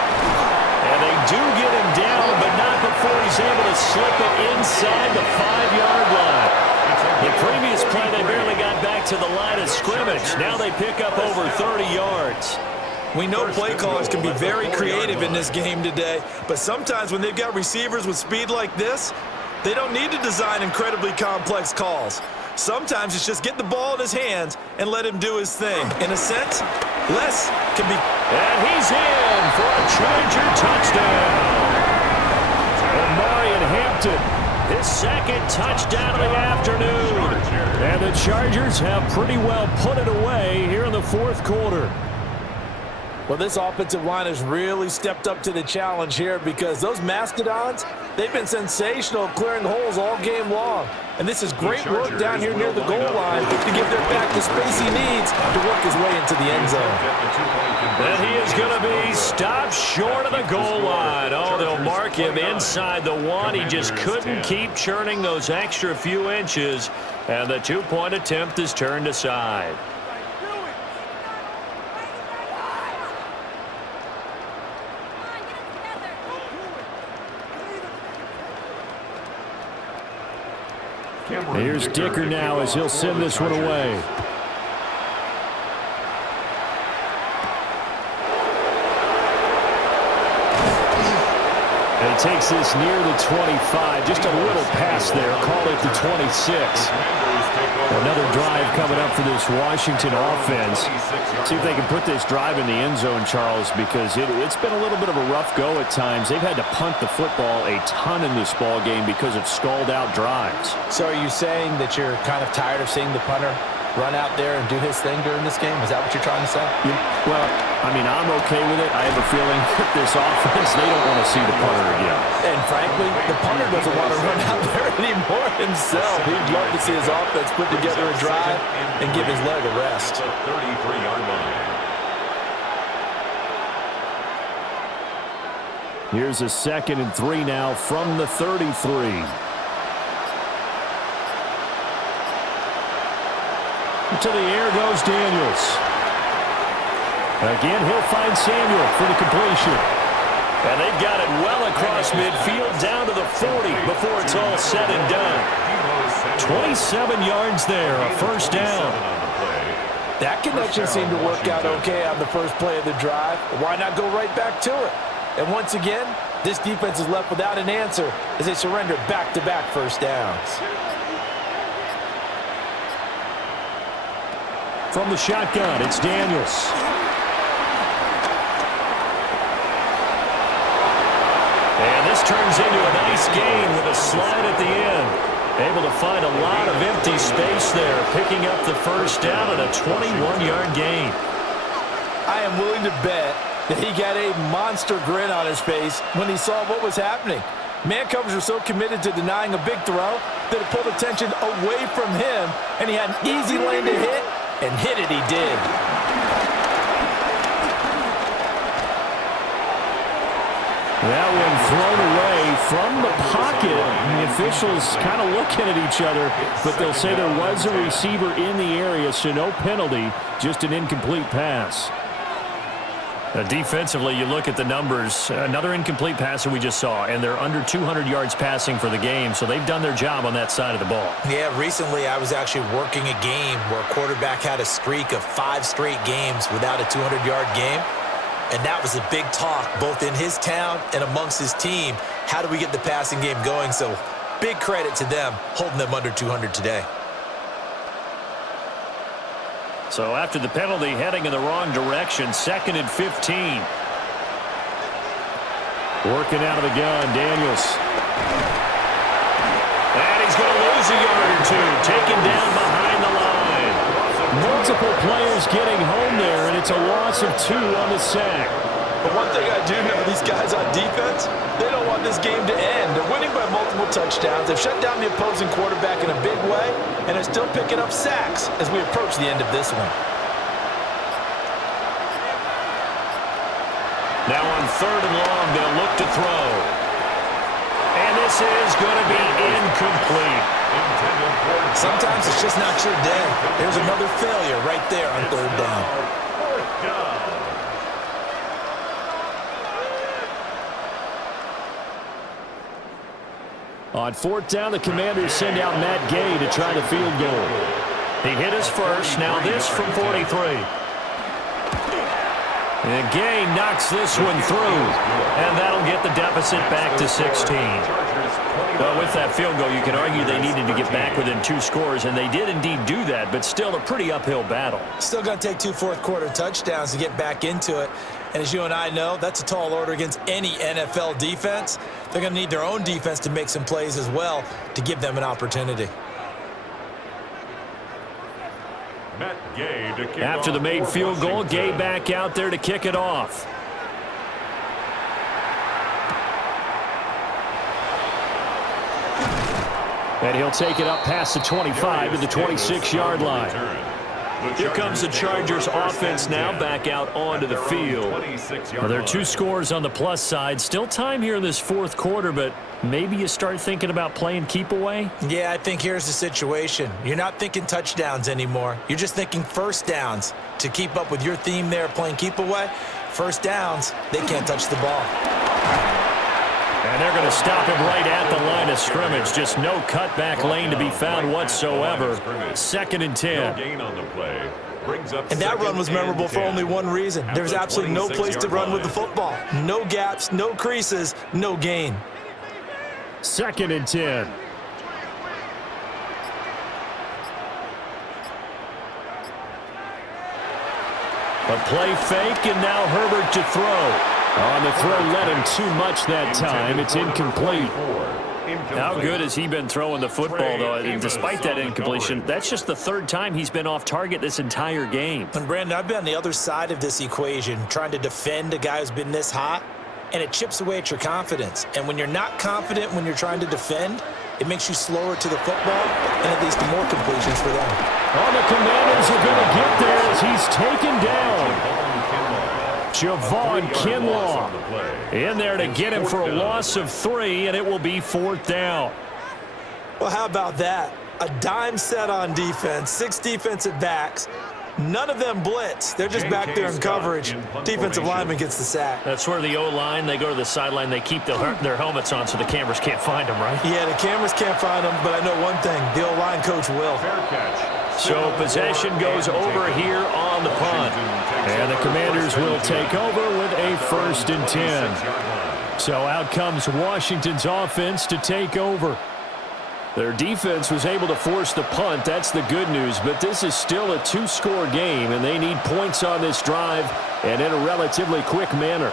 And they do get him down, but not before he's able to slip it inside the 5-yard line. The previous play, they barely got back to the line of scrimmage. Now they pick up over 30 yards. We know play callers can be very creative in this game today, but sometimes when they've got receivers with speed like this, they don't need to design incredibly complex calls. Sometimes it's just get the ball in his hands and let him do his thing. In a sense, less can be. And he's in for a Charger touchdown. Marion Hampton, his 2nd touchdown of the afternoon. And the Chargers have pretty well put it away here in the 4th quarter. Well, this offensive line has really stepped up to the challenge here because those Mastodons, they've been sensational clearing holes all game long. And this is great work down here near the goal line to give their back the space he needs to work his way into the end zone. And he is going to be stopped short of the goal line. Oh, they'll mark him inside the one. He just couldn't keep churning those extra few inches, and the two-point attempt is turned aside. Here's Dicker now as he'll send this one away. And he takes this near the 25. Just a little pass there. Call it the 26. Another drive coming up for this Washington offense. See if they can put this drive in the end zone, Charles, because it's been a little bit of a rough go at times. They've had to punt the football a ton in this ball game because of stalled-out drives. So are you saying that you're kind of tired of seeing the punter run out there and do his thing during this game? Is that what you're trying to say? Yeah, well, I mean, I'm okay with it. I have a feeling that this offense, they don't want to see the punter again. And frankly, the punter doesn't want to run out there anymore himself. He'd love to see his offense put together a drive and give his leg a rest. 33-yard line. Here's a 2nd and 3 now from the 33. To the air goes Daniels. Again, he'll find Samuel for the completion. And they've got it well across midfield down to the 40 before it's all said and done. 27 yards there, a first down. That connection seemed to work out okay on the first play of the drive. Why not go right back to it? And once again, this defense is left without an answer as they surrender back-to-back first downs. From the shotgun, it's Daniels. And this turns into a nice gain with a slide at the end. Able to find a lot of empty space there, picking up the first down and a 21-yard gain. I am willing to bet that he got a monster grin on his face when he saw what was happening. Man covers were so committed to denying a big throw that it pulled attention away from him, and he had an easy lane to hit. And hit it he did. That one thrown away from the pocket. The officials kind of looking at each other, but they'll say there was a receiver in the area, so no penalty, just an incomplete pass. Defensively, you look at the numbers. Another incomplete pass that we just saw, and they're under 200 yards passing for the game, so they've done their job on that side of the ball. Yeah, recently I was actually working a game where a quarterback had a streak of 5 straight games without a 200-yard game, and that was a big talk both in his town and amongst his team. How do we get the passing game going? So big credit to them holding them under 200 today. So after the penalty, heading in the wrong direction, 2nd and 15. Working out of the gun, Daniels. And he's going to lose a yard or two, taken down behind the line. Multiple players getting home there, and it's a loss of 2 on the sack. But one thing I do know, these guys on defense, they don't want this game to end. They're winning by multiple touchdowns. They've shut down the opposing quarterback in a big way, and they're still picking up sacks as we approach the end of this one. Now on 3rd and long, they'll look to throw. And this is going to be incomplete. Sometimes it's just not your day. There's another failure right there on 3rd down. On 4th down, the Commanders send out Matt Gay to try the field goal. He hit his first. Now this from 43. And Gay knocks this one through. And that'll get the deficit back to 16. Well, with that field goal, you can argue they needed to get back within 2 scores, and they did indeed do that, but still a pretty uphill battle. Still going to take 2 fourth-quarter touchdowns to get back into it. And as you and I know, that's a tall order against any NFL defense. They're going to need their own defense to make some plays as well to give them an opportunity. Matt Gay After the made field goal, Gay back out there to kick it off. And he'll take it up past the 25 to the 26-yard line. Here comes the Chargers offense now back out onto the field. Well, there are 2 scores on the plus side. Still time here in this fourth quarter, but maybe you start thinking about playing keep away? Yeah, I think here's the situation. You're not thinking touchdowns anymore. You're just thinking first downs. To keep up with your theme there, playing keep away, first downs, they can't touch the ball. And they're going to stop him right at the line of scrimmage. Just no cutback lane to be found whatsoever. 2nd and 10. And that run was memorable for only one reason. There's absolutely no place to run with the football. No gaps, no creases, no gain. 2nd and 10. A play fake, and now Herbert to throw. On the throw, led him too much that time. It's incomplete. How good has he been throwing the football, though? And despite that incompletion, that's just the 3rd time he's been off target this entire game. And Brandon, I've been on the other side of this equation, trying to defend a guy who's been this hot, and it chips away at your confidence. And when you're not confident when you're trying to defend, it makes you slower to the football, and it leads to more completions for them. Oh, the Commanders are going to get there as he's taken down. Javon Kinlaw in there to get him for a loss of 3, and it will be 4th down. Well, how about that? A dime set on defense, 6 defensive backs. None of them blitz. They're just back there in coverage. Defensive lineman gets the sack. That's where the O-line, they go to the sideline, they keep their helmets on so the cameras can't find them, right? Yeah, the cameras can't find them, but I know one thing. The O-line coach will. Fair catch. So possession goes over here on the punt. And the Commanders will take over with a 1st and 10. So out comes Washington's offense to take over. Their defense was able to force the punt. That's the good news. But this is still a 2-score game, and they need points on this drive and in a relatively quick manner.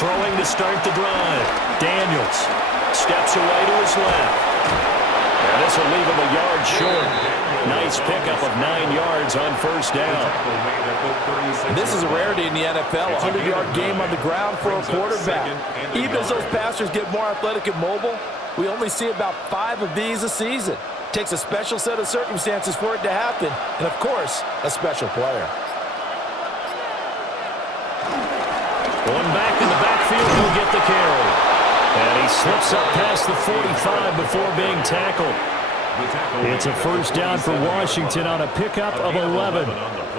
Throwing to start the drive. Daniels steps away to his left. And this will leave him a yard short. Nice pickup of 9 yards on 1st down. This is a rarity in the NFL, a 100-yard game on the ground for a quarterback. Even as those passers get more athletic and mobile, we only see about 5 of these a season. It takes a special set of circumstances for it to happen, and of course, a special player. One back in the backfield will get the carry. And he slips up past the 45 before being tackled. It's a 1st down for Washington on a pickup of 11.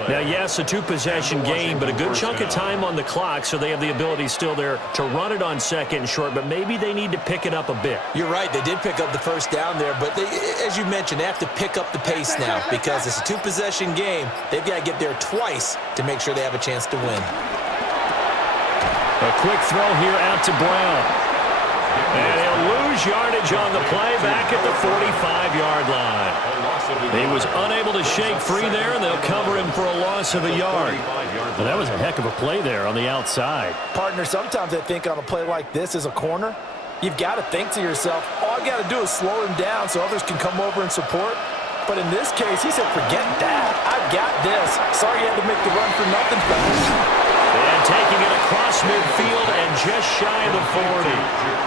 Now, yes, a 2-possession game, but a good chunk of time on the clock, so they have the ability still there to run it on 2nd and short, but maybe they need to pick it up a bit. You're right. They did pick up the 1st down there, but as you mentioned, they have to pick up the pace now because it's a 2-possession game. They've got to get there twice to make sure they have a chance to win. A quick throw here out to Brown. And he'll lose yardage on the play back at the 45-yard line. He was unable to shake free there, and they'll cover him for a loss of a yard. Well, that was a heck of a play there on the outside. Partner, sometimes I think on a play like this as a corner, you've got to think to yourself, all I got to do is slow him down so others can come over and support. But in this case, he said, forget that. I've got this. Sorry you had to make the run for nothing, fellas. And taking it across midfield and just shy of the 40.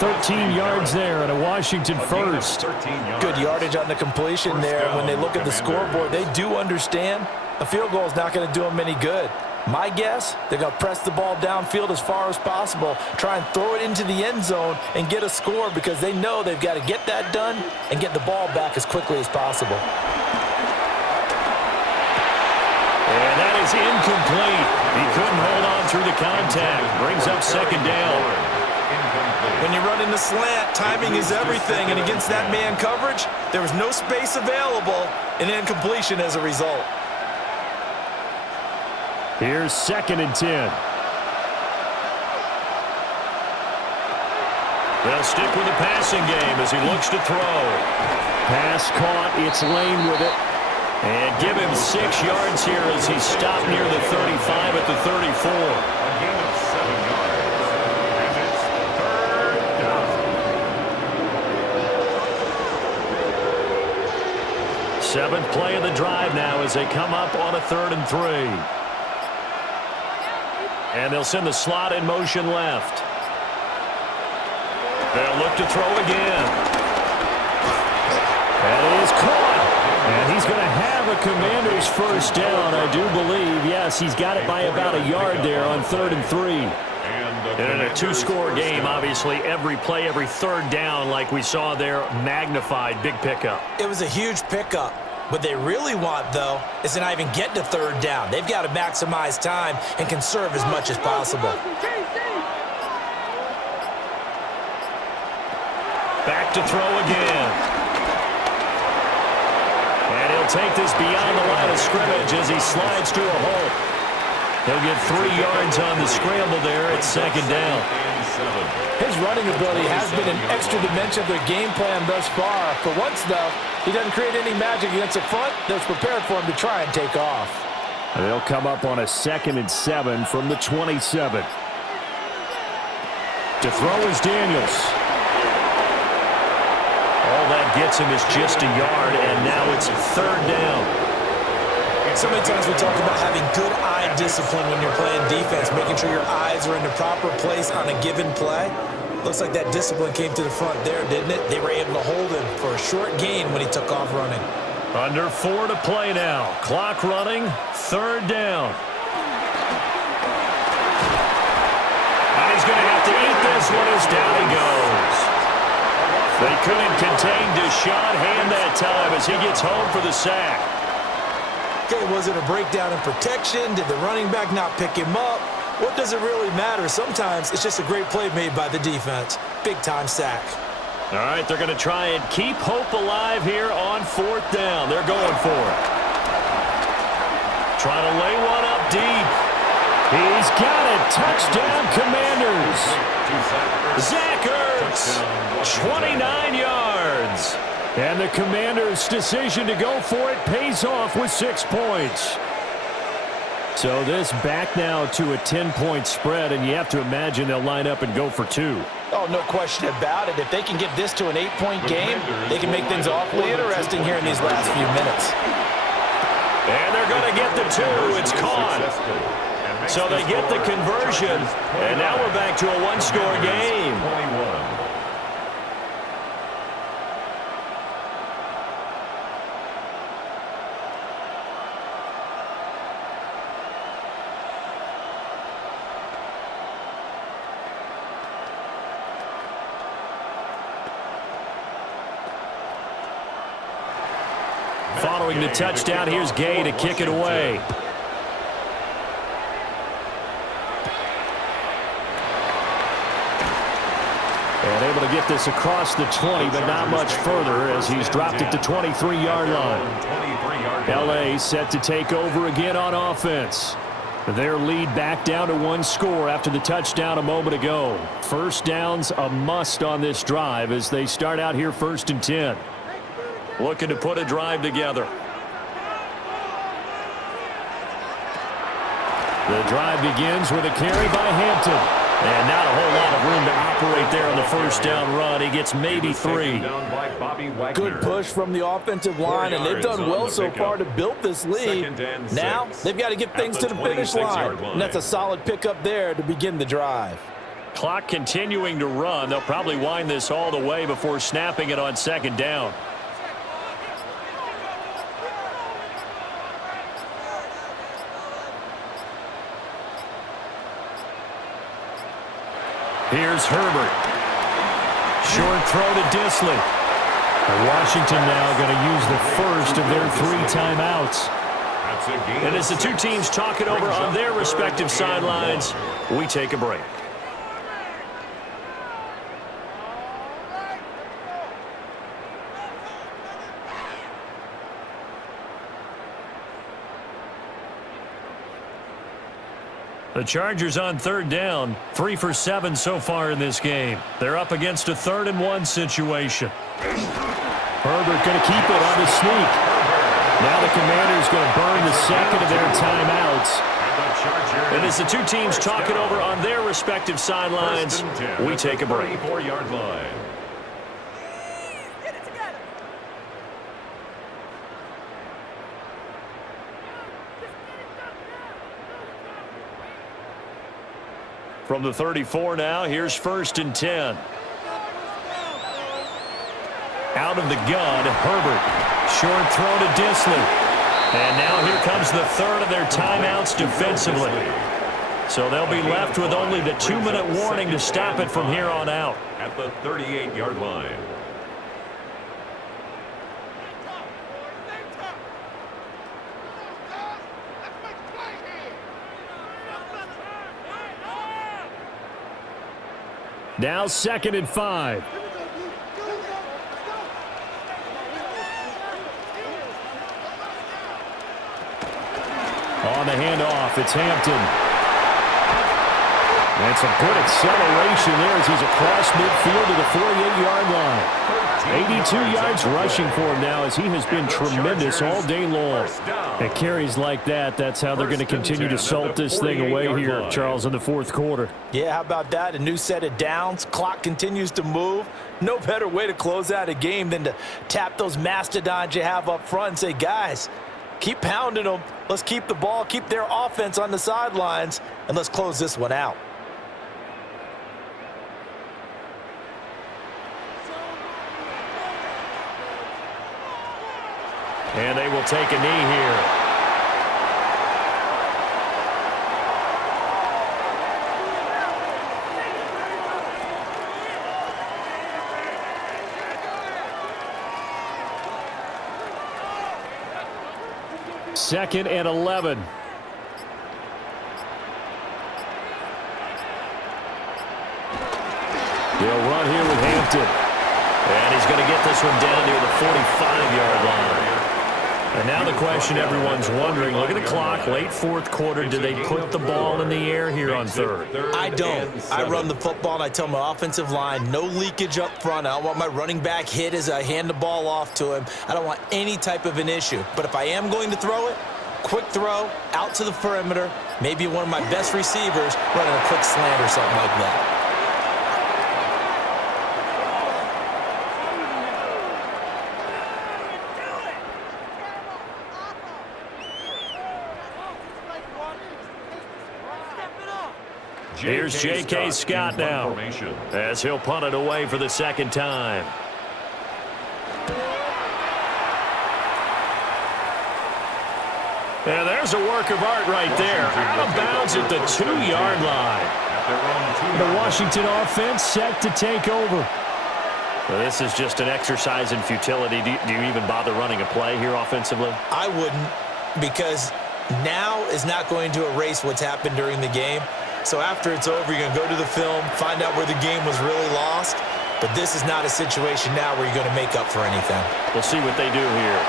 13 yards there and a Washington 1st. Good yardage on the completion there. When they look at the scoreboard, they do understand a field goal is not going to do them any good. My guess, they're going to press the ball downfield as far as possible, try and throw it into the end zone and get a score because they know they've got to get that done and get the ball back as quickly as possible. And that is incomplete. He couldn't hold on through the contact. Brings up 2nd down. When you're running the slant, timing is everything, and against that man coverage, there was no space available, and incompletion as a result. Here's 2nd and 10. They'll stick with the passing game as he looks to throw. Pass caught. It's Lane with it. And give him 6 yards here as he stopped near the 35 at the 34. A gain of 7 yards. And it's 3rd down. Seventh play of the drive now as they come up on a 3rd and 3. And they'll send the slot in motion left. They'll look to throw again. That is caught. And he's going to have a Commanders first down, I do believe. Yes, he's got it by about a yard there on 3rd and 3. And in a 2-score game, obviously, every play, every 3rd down, like we saw there, magnified. Big pickup. It was a huge pickup. What they really want, though, is to not even get to 3rd down. They've got to maximize time and conserve as much as possible. Back to throw again. And he'll take this beyond the line of scrimmage as he slides to a hole. He'll get 3 yards on the scramble there at 2nd down. His running ability has been an extra dimension of their game plan thus far. For once, though, he doesn't create any magic against the front that's prepared for him to try and take off. They'll come up on a 2nd and 7 from the 27. To throw is Daniels. All that gets him is just a yard, and now it's 3rd down. So many times we talk about having good eye discipline when you're playing defense, making sure your eyes are in the proper place on a given play. Looks like that discipline came to the front there, didn't it? They were able to hold him for a short gain when he took off running. Under 4 to play now. Clock running, 3rd down. And he's going to have to eat this one as down he goes. They couldn't contain Deshaun Hand that time as he gets home for the sack. Okay, was it a breakdown in protection? Did the running back not pick him up? What does it really matter? Sometimes it's just a great play made by the defense. Big-time sack. All right, they're going to try and keep hope alive here on 4th down. They're going for it. Trying to lay one up deep. He's got it. Touchdown, Commanders. Zach Ertz, 29 yards. And the Commanders' decision to go for it pays off with 6 points. So this back now to a 10-point spread, and you have to imagine they'll line up and go for 2. Oh, no question about it. If they can get this to an 8-point game, they can make things awfully interesting here in these last few minutes. And they're going to get the 2. It's caught. So they get the conversion, and now we're back to a 1-score game. Following the touchdown, here's Gay to kick it away. And able to get this across the 20, but not much further as he's dropped it to 23-yard line. L.A. set to take over again on offense. Their lead back down to 1 score after the touchdown a moment ago. First down's a must on this drive as they start out here 1st and 10. Looking to put a drive together. The drive begins with a carry by Hampton. And not a whole lot of room to operate there on the first down run. He gets maybe 3. Good push from the offensive line, and they've done well so far to build this lead. Now they've got to get things to the finish line, and that's a solid pickup there to begin the drive. Clock continuing to run. They'll probably wind this all the way before snapping it on 2nd down. Here's Herbert. Short throw to Disley. And Washington now going to use the first of their 3 timeouts. And as the 2 teams talk it over on their respective sidelines, we take a break. The Chargers on 3rd down, 3 for 7 so far in this game. They're up against a 3rd and 1 situation. Herbert going to keep it on the sneak. Now the Commanders going to burn the 2nd of their timeouts. And as the 2 teams talk it over on their respective sidelines, we take a break. 24-yard line. From the 34 now, here's 1st and 10. Out of the gun, Herbert. Short throw to Disley. And now here comes the third of their timeouts defensively. So they'll be left with only the 2-minute warning to stop it from here on out. At the 38-yard line. Now 2nd and 5. On the handoff, it's Hampton. And some good acceleration there as he's across midfield to the 48-yard line. 82 yards rushing for him now as he has been tremendous all day long. At carries like that, that's how they're going to continue to salt this thing away here, Charles, in the 4th quarter. Yeah, how about that? A new set of downs. Clock continues to move. No better way to close out a game than to tap those mastodons you have up front and say, guys, keep pounding them. Let's keep the ball, keep their offense on the sidelines, and let's close this one out. And they will take a knee here. Second and 11. They'll run here with Hampton. And he's going to get this one down near the 45-yard line. And now the question everyone's wondering, look at the clock, late 4th quarter, do they put the ball in the air here on 3rd? I don't. I run the football and I tell my offensive line, no leakage up front. I don't want my running back hit as I hand the ball off to him. I don't want any type of an issue. But if I am going to throw it, quick throw, out to the perimeter, maybe one of my best receivers running a quick slant or something like that. Here's J.K. Scott now as he'll punt it away for the 2nd time. And there's a work of art right there. Out of bounds at the 2-yard line. The Washington offense set to take over. Well, this is just an exercise in futility. Do you even bother running a play here offensively? I wouldn't, because now is not going to erase what's happened during the game. So after it's over, you're going to go to the film, find out where the game was really lost. But this is not a situation now where you're going to make up for anything. We'll see what they do here.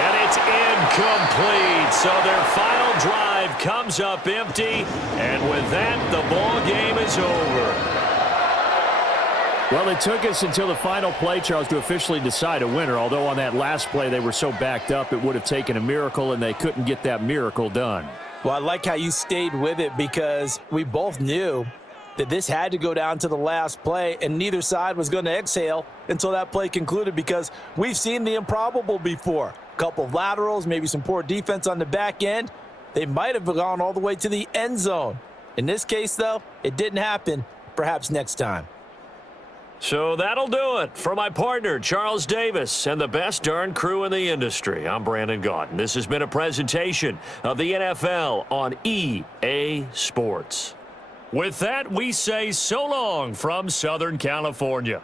And it's incomplete. So their final drive comes up empty. And with that, the ball game is over. Well, it took us until the final play, Charles, to officially decide a winner. Although on that last play they were so backed up, it would have taken a miracle, and they couldn't get that miracle done. Well, I like how you stayed with it, because we both knew that this had to go down to the last play, and neither side was going to exhale until that play concluded, because we've seen the improbable before. A couple of laterals, maybe some poor defense on the back end. They might have gone all the way to the end zone. In this case, though, it didn't happen. Perhaps next time. So that'll do it for my partner, Charles Davis, and the best darn crew in the industry. I'm Brandon Gaudin. This has been a presentation of the NFL on EA Sports. With that, we say so long from Southern California.